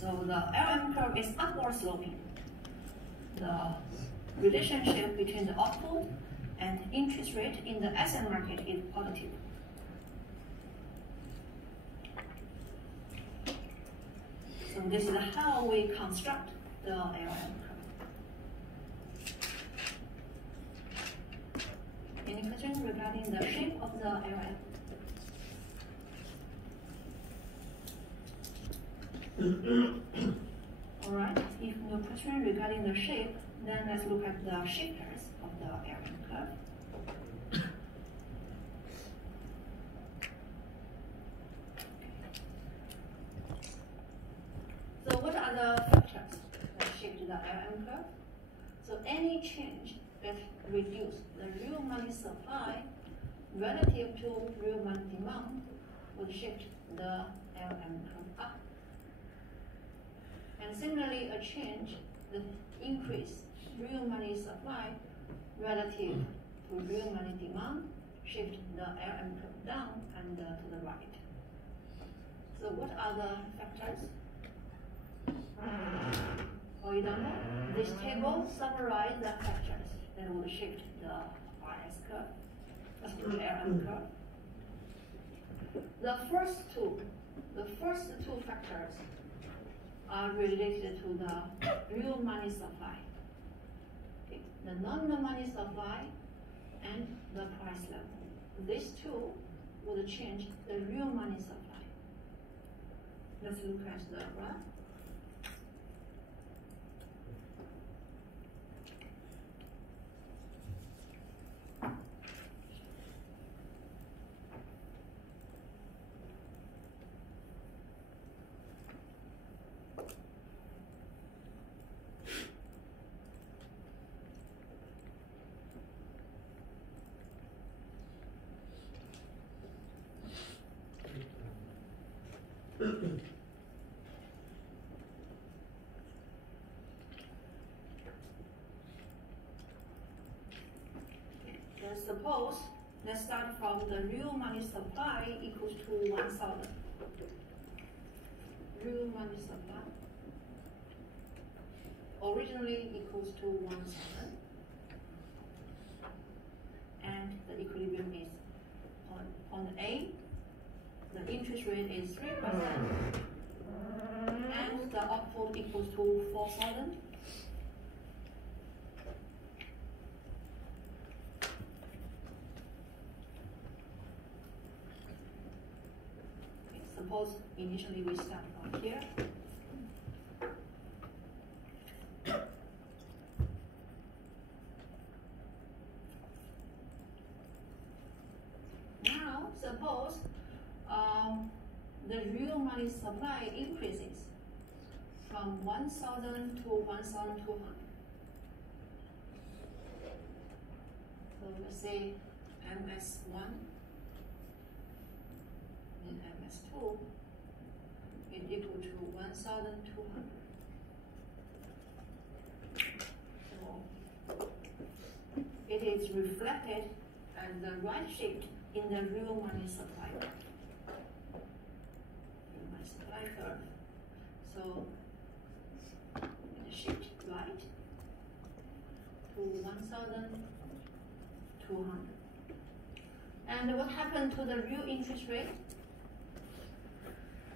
So the LM curve is upward sloping. The relationship between the output and interest rate in the SM market is positive. So this is how we construct the LM curve. Any questions regarding the shape of the LM? Alright, if no question regarding the shape, then let's look at the shifters of the LM curve. So what are the factors that shift the LM curve? So any change that reduces the real money supply relative to real money demand would shift the LM curve up. And similarly, a change that increase real money supply relative to real money demand shift the LM curve down and to the right. So what are the factors? For example, this table summarizes the factors that would shift the RS curve, the LM curve. The first two factors are related to the real money supply. Okay. The nominal money supply and the price level. These two would change the real money supply. Let's look at the graph. Suppose, let's start from the real money supply equals to 1,000. Real money supply originally equals to 1,000, and the equilibrium is on A. The interest rate is 3%, and the output equals to 4,000. Suppose initially we start from here. Now, suppose the real money supply increases from 1,000 to 1,200. So let's say MS1 and MS2 is equal to 1,200. So it is reflected as the right shift in the real money supply curve. Real money supply curve. So it shifts right to 1,200. And what happened to the real interest rate?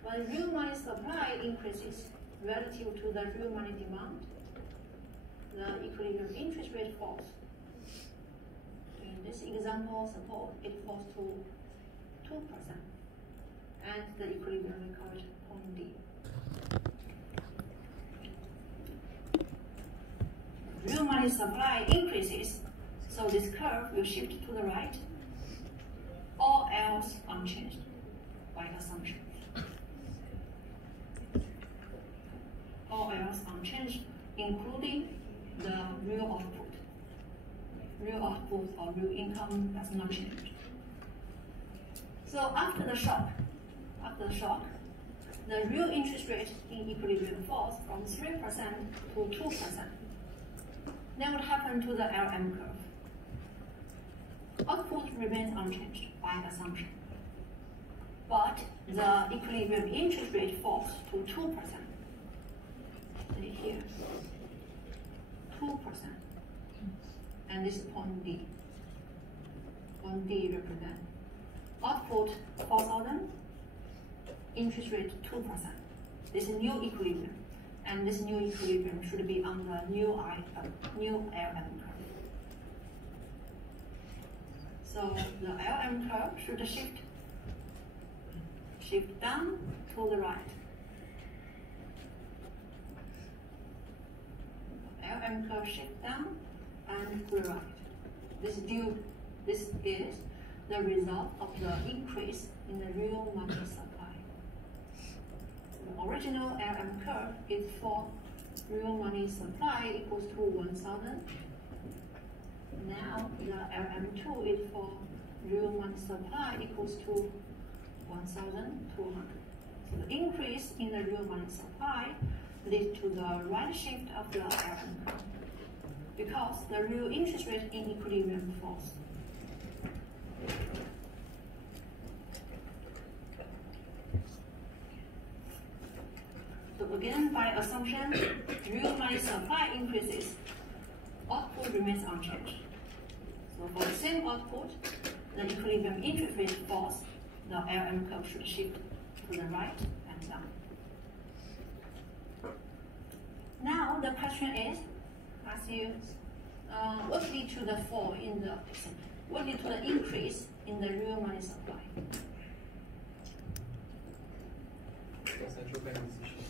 When real money supply increases relative to the real money demand, the equilibrium interest rate falls. In this example, suppose it falls to 2%, and the equilibrium we call it point D. Real money supply increases, so this curve will shift to the right, all else unchanged by assumption. All else unchanged, including the real output. Real output or real income does not change. So after the shock, the real interest rate in equilibrium falls from 3% to 2%. Then what happened to the LM curve? Output remains unchanged by assumption, but the equilibrium interest rate falls to 2%. See here, 2%, and this is point D. Point D represent output 4,000, interest rate 2%. This is new equilibrium, and this new equilibrium should be on the new LM curve. So the LM curve should shift down to the right. LM curve shift down and to the right. This is the result of the increase in the real money supply. The original LM curve is for real money supply equals to 1,000. Now the LM2 is for real money supply equals to 1,200. So the increase in the real money supply leads to the right shift of the LM curve because the real interest rate in equilibrium falls. So again, by assumption, real money supply increases, output remains unchanged. So for the same output, the equilibrium interest rate falls, the LM curve should shift to the right and down. Now the question is, ask you, what lead to the fall in the what lead to the increase in the real money supply? The central bank decision.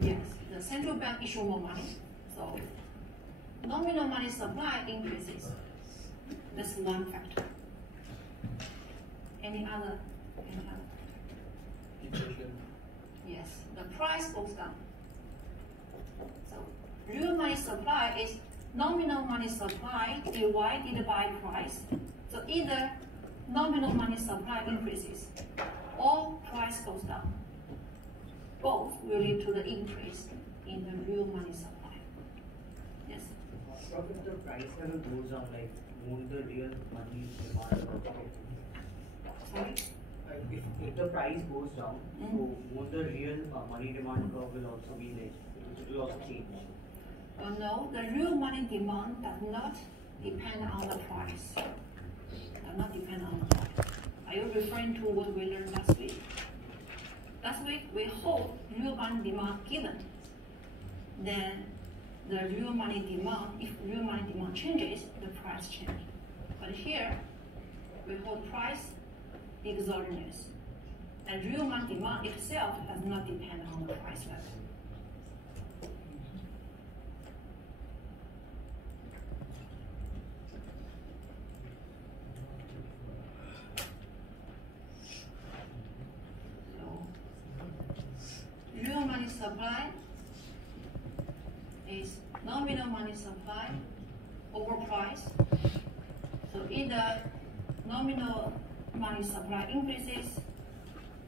Yes, the central bank issue more money. So nominal money supply increases. That's one factor. Any other? Inflation. Yes, the price goes down. So real money supply is nominal money supply divided by price. So either nominal money supply increases or price goes down. Both will lead to the increase in the real money supply. Yes? So if the price level goes down, like won't the real money demand also go down? Sorry? If the price goes down, so won't the real money demand curve will also be like, it will also change? No, the real money demand does not depend on the price. Does not depend on the price. Are you referring to what we learned last week? Last week we hold real money demand given. Then the real money demand, if real money demand changes, the price changes. But here we hold price exogenous. And real money demand itself does not depend on the price level. Real money supply is nominal money supply over price. So either nominal money supply increases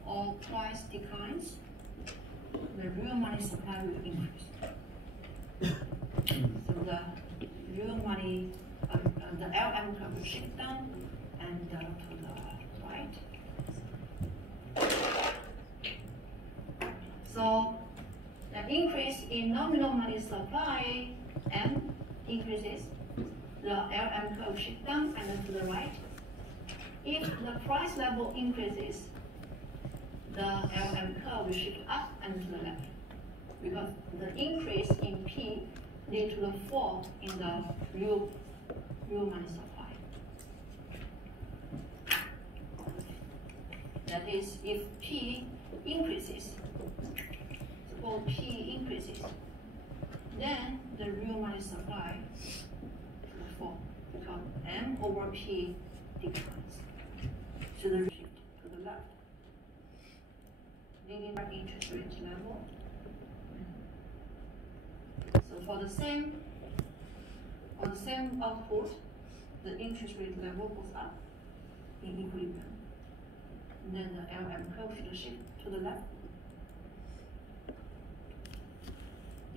or price declines, the real money supply will increase. So the real money, the LM curve will shift down and to the right. So the increase in nominal money supply M increases, the LM curve shift down and to the right. If the price level increases, the LM curve will shift up and to the left, because the increase in P leads to the fall in the real money supply. That is, if P increases, suppose P increases, then the real money supply will fall, because M over P declines. So the shift to the left, leading to interest rate level. So for the same output, the interest rate level goes up in equilibrium. And then the LM curve should shift to the left.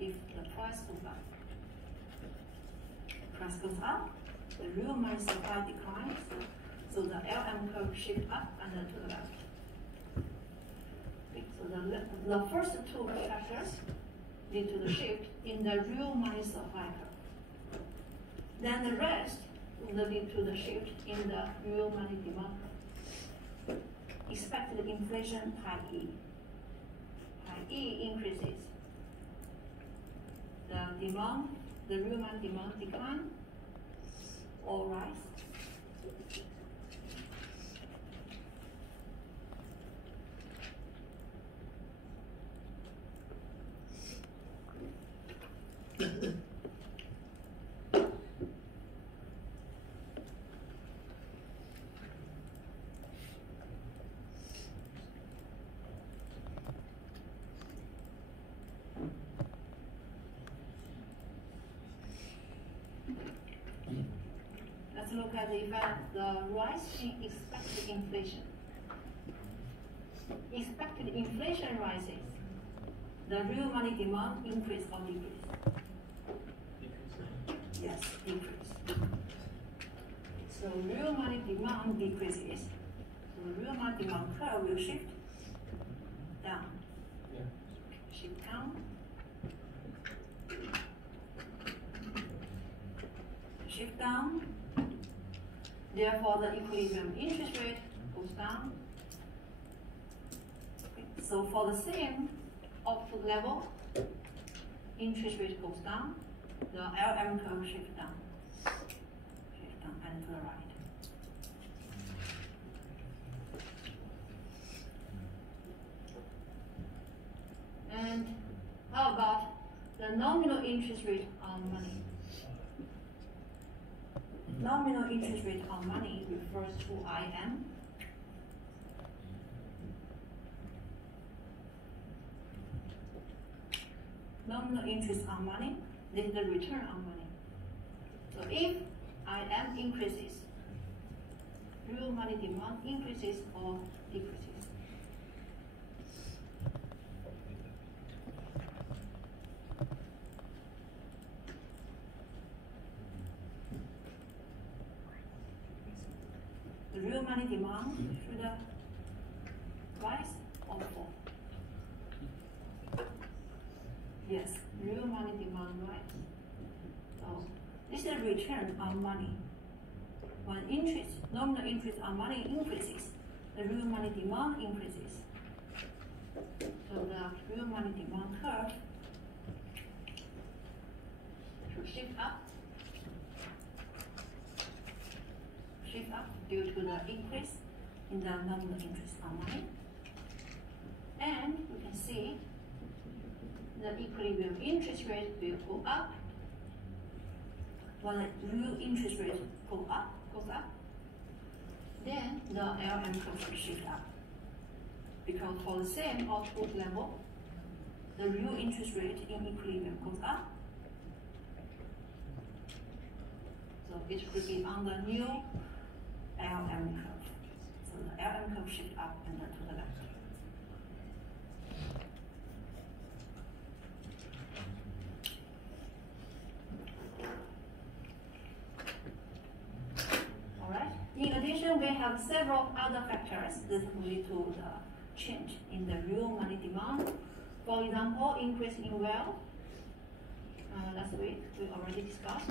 if the price goes up. Price goes up, the real money supply declines, so the LM curve shifts up and then to the left. Okay, so the first two factors lead to the shift in the real money supply curve. Then the rest will lead to the shift in the real money demand curve. Expected inflation high E. High E increases. The demand, the real money demand decline or rise. Let's look at the effect, the rise in expected inflation. Expected inflation rises. The real money demand increase or decrease? Yes, decrease. So real money demand decreases. So the real money demand curve will shift down. Shift down. Shift down. Therefore, the equilibrium interest rate goes down. Okay. So for the same output level, interest rate goes down, the LM curve shifts down. Shift down and to the right. And how about the nominal interest rate on money? Nominal interest rate on money refers to IM. Nominal interest on money, this is the return on money. So if IM increases, real money demand increases or decreases. The real money demand should rise or fall? Yes, real money demand rise. So this is a return on money. When interest, nominal interest on money increases, the real money demand increases. So the real money demand curve should shift up due to the increase in the nominal interest on money. And we can see the equilibrium interest rate will go up. When the real interest rate goes up, then the LM curve will shift up. Because for the same output level, the real interest rate in equilibrium goes up. So it should be on the new LM curve. So the LM curve shift up and then to the left. Alright. In addition, we have several other factors that lead to the change in the real money demand. For example, increase in wealth. Last week we already discussed.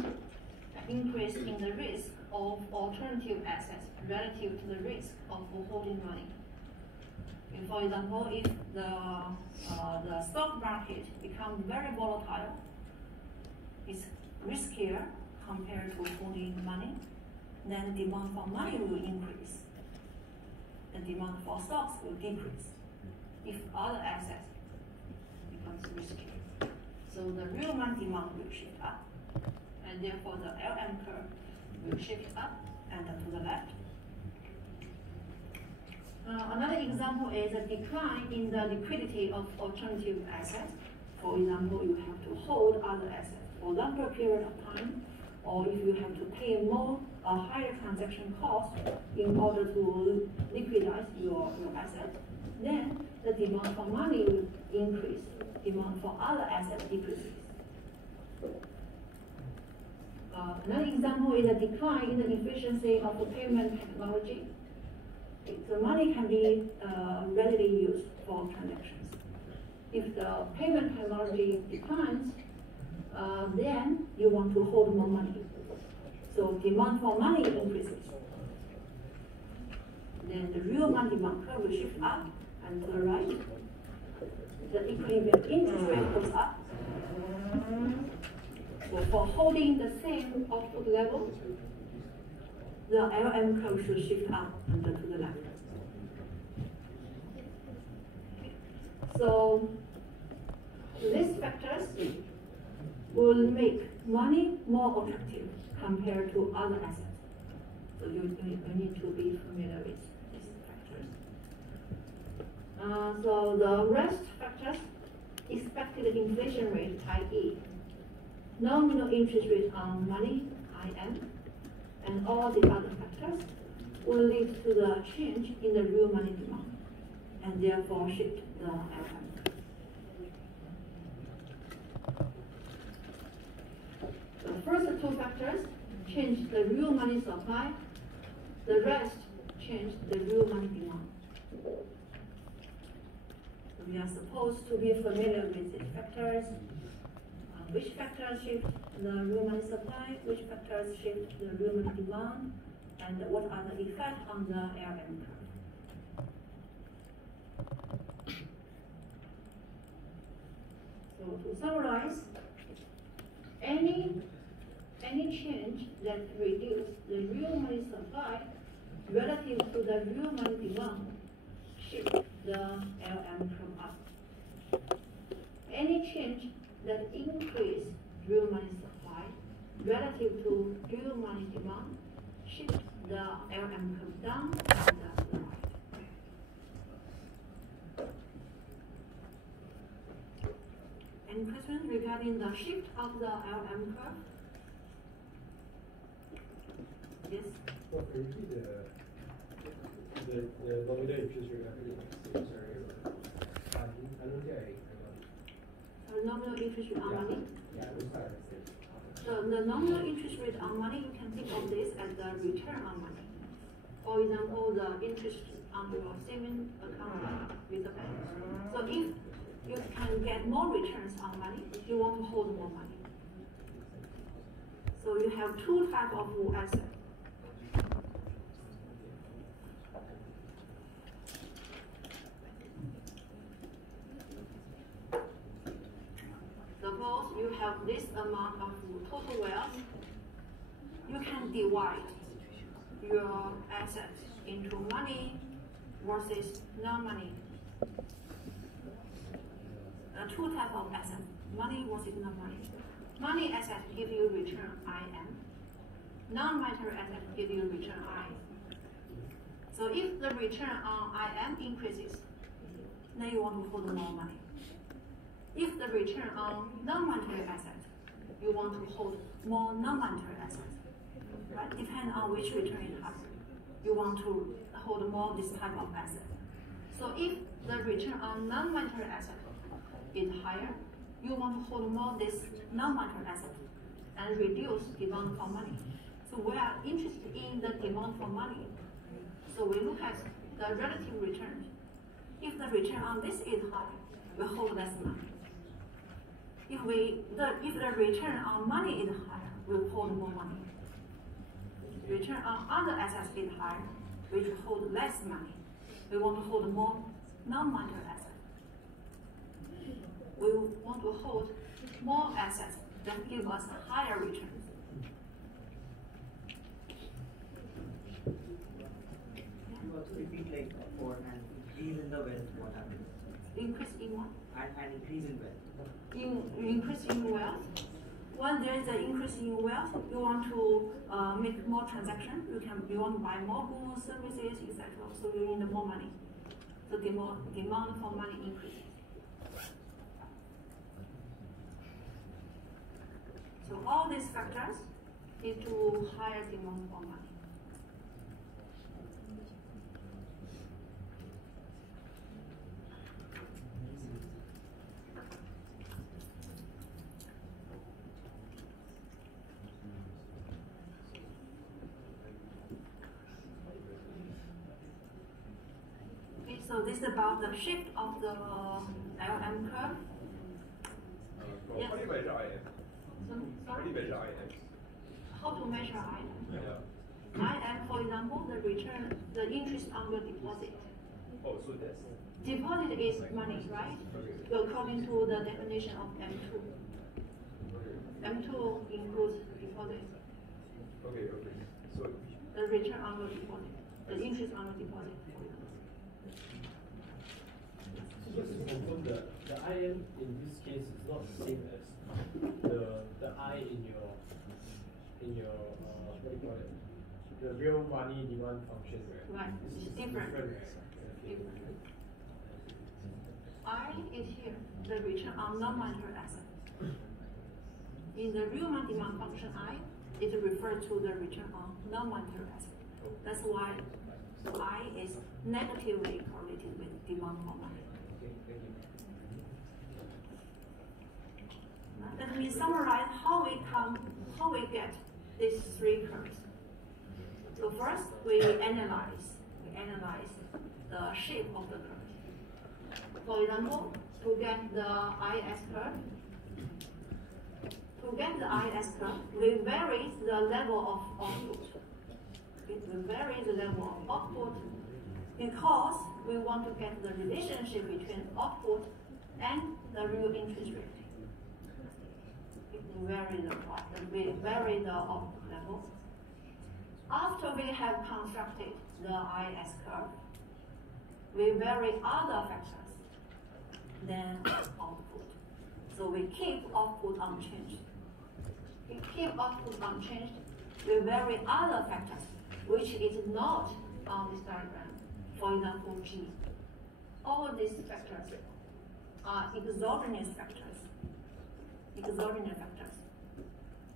Increase in the risk of alternative assets relative to the risk of holding money. And for example, if the stock market becomes very volatile, it's riskier compared to holding money, then the demand for money will increase. The demand for stocks will decrease if other assets becomes riskier. So the real money demand will shift up, and therefore the LM curve will shift up and to the left. Another example is a decline in the liquidity of alternative assets. For example, you have to hold other assets for a longer period of time, or if you have to pay a higher transaction cost in order to liquidize your asset, then the demand for money will increase, demand for other assets decreases. Another example is a decline in the efficiency of the payment technology. The money can be readily used for transactions. If the payment technology declines, then you want to hold more money. So demand for money increases. Then the real money demand curve will shift up and to the right. The equilibrium interest rate goes up. So for holding the same output level, the LM curve should shift up and to the left. So these factors will make money more attractive compared to other assets. So you need to be familiar with these factors. So the rest factors, expected inflation rate, i.e., nominal interest rate on money, IM, and all the other factors will lead to the change in the real money demand, and therefore shift the LM. The first two factors change the real money supply, the rest change the real money demand. We are supposed to be familiar with these factors. Which factors shift the real money supply, which factors shift the real money demand, and what are the effects on the LM curve. So to summarize, any change that reduces the real money supply relative to the real money demand shift the LM curve up. Any change that increase real money supply relative to real money demand shift the LM curve down and to the right. Any questions regarding the shift of the LM curve? Yes? Well, can you repeat the nominal interest rate? Sorry. I don't think I got it. Nominal interest rate on money? Yeah, it was hard. So the nominal interest rate on money, you can think of this as the return on money. For example, the interest on your savings account with the bank. So if you can get more returns on money, you want to hold more money. So you have two types of assets. Suppose you have this amount of total wealth, you can divide your assets into money versus non-money. Two types of assets, money versus non-money. Money assets give you return IM. Non-monetary assets give you return I. So if the return on IM increases, then you want to hold more money. If the return on non-monetary assets, you want to hold more non-monetary assets. Right? Depending on which return it has, you want to hold more this type of asset. So if the return on non-monetary asset is higher, you want to hold more this non-monetary asset and reduce demand for money. So we are interested in the demand for money. So we look at the relative return. If the return on this is high, we hold less money. If the return on money is higher, we hold more money. Return on other assets is higher, we should hold less money. We want to hold more non-monetary assets. We want to hold more assets that give us higher returns. You also repeat like for an increase in the wealth, what happens? Increase in what? An increase in wealth. Increase in wealth. When there is an increase in wealth, you want to make more transactions. You want to buy more goods, services, etc. So you need more money. So demand for money increases. So all these factors lead to higher demand for money. So this is about the shift of the LM curve. How do you measure IM? How do you measure IM? How to measure IM? Yeah. IM, for example, the interest on your deposit. Oh, so that's Deposit is money, right? According to the definition of M2. M2 includes deposit. okay. So The return on your deposit, the interest on your deposit. So just to confirm, the IM in this case is not the same as the I in your what do you call it? The real money demand function, right? Right, It's it's different. right? Different. I is here, the return on non-monetary asset. In the real money demand function I, it refers to the return on non-monetary asset. That's why I is negatively correlated with demand for money. Let me summarize how we get these three curves. So first, we analyze the shape of the curve. For example, to get the IS curve, we vary the level of output. We vary the level of output because we want to get the relationship between output and the real interest rate. We vary the output level. After we have constructed the IS curve, we vary other factors than output. So we keep output unchanged. We vary other factors, which is not on this diagram. For example, G. All these factors are exogenous factors.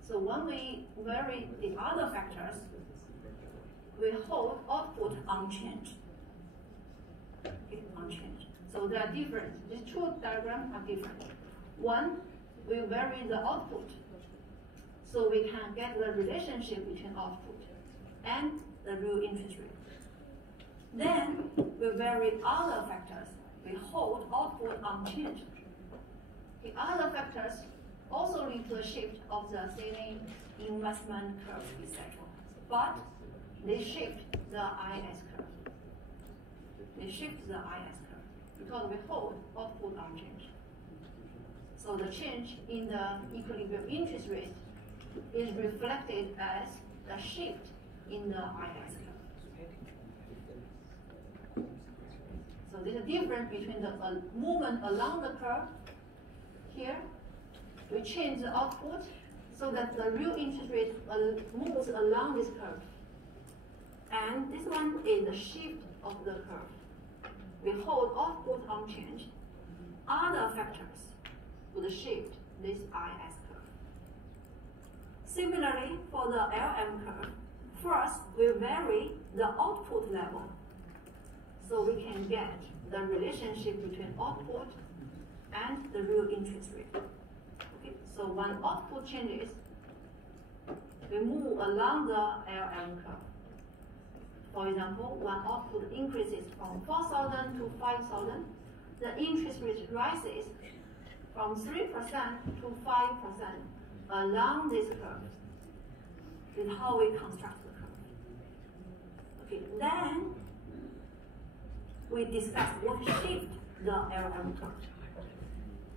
So when we vary the other factors, we hold output unchanged. Okay, unchanged. So they are different. These two diagrams are different. One, we vary the output, so we can get the relationship between output and the real interest rate. Then we vary other factors. We hold output unchanged. The other factors also lead to a shift of the ceiling, investment curves, etc. But they shift the IS curve. Because we hold output unchanged. So the change in the equilibrium interest rate is reflected as the shift in the IS curve. So there's a difference between the movement along the curve. Here, we change the output so that the real interest rate moves along this curve. And this one is the shift of the curve. We hold output unchanged. Other factors would shift this IS curve. Similarly, for the LM curve, first we vary the output level so we can get the relationship between output and the real interest rate. Okay? So when output changes, we move along the LM curve. For example, when output increases from 4,000 to 5,000, the interest rate rises from 3% to 5% along this curve. This is how we construct the curve. Okay, then we discuss what shift the LM curve.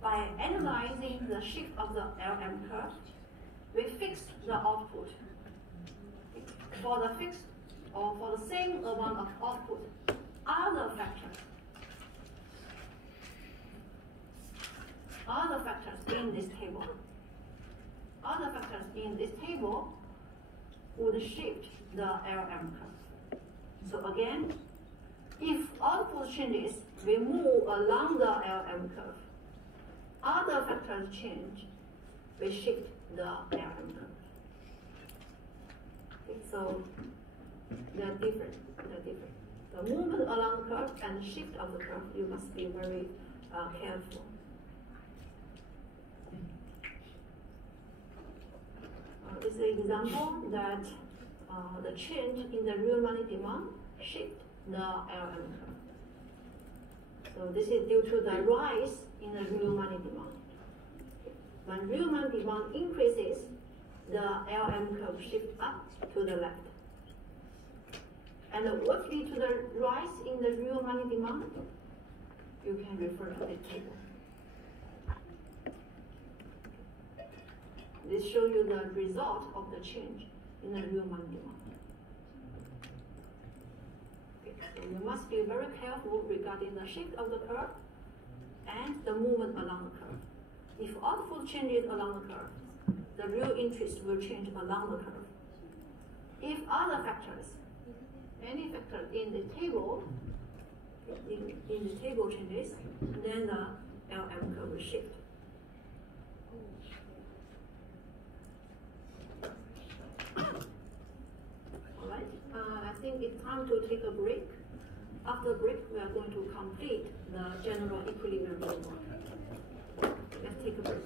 By analyzing the shift of the LM curve, we fix the output. For the fixed or for the same amount of output, other factors in this table would shift the LM curve. So again, if output changes, we move along the LM curve. Other factors change, we shift the LM curve. Okay, so they're different. The movement along the curve and shift of the curve, you must be very careful. This is an example that the change in the real money demand shift the LM curve. So this is due to the rise in the real money demand. When real money demand increases, the LM curve shifts up to the left. And what leads to the rise in the real money demand? You can refer to the table. This shows you the result of the change in the real money demand. Okay, so you must be very careful regarding the shape of the curve and the movement along the curve. If output changes along the curve, the real interest will change along the curve. If other factors, any factor in the table, in the table changes, then the LM curve will shift. Alright, I think it's time to take a break. After break, we are going to complete the general equilibrium framework. Let's take a break.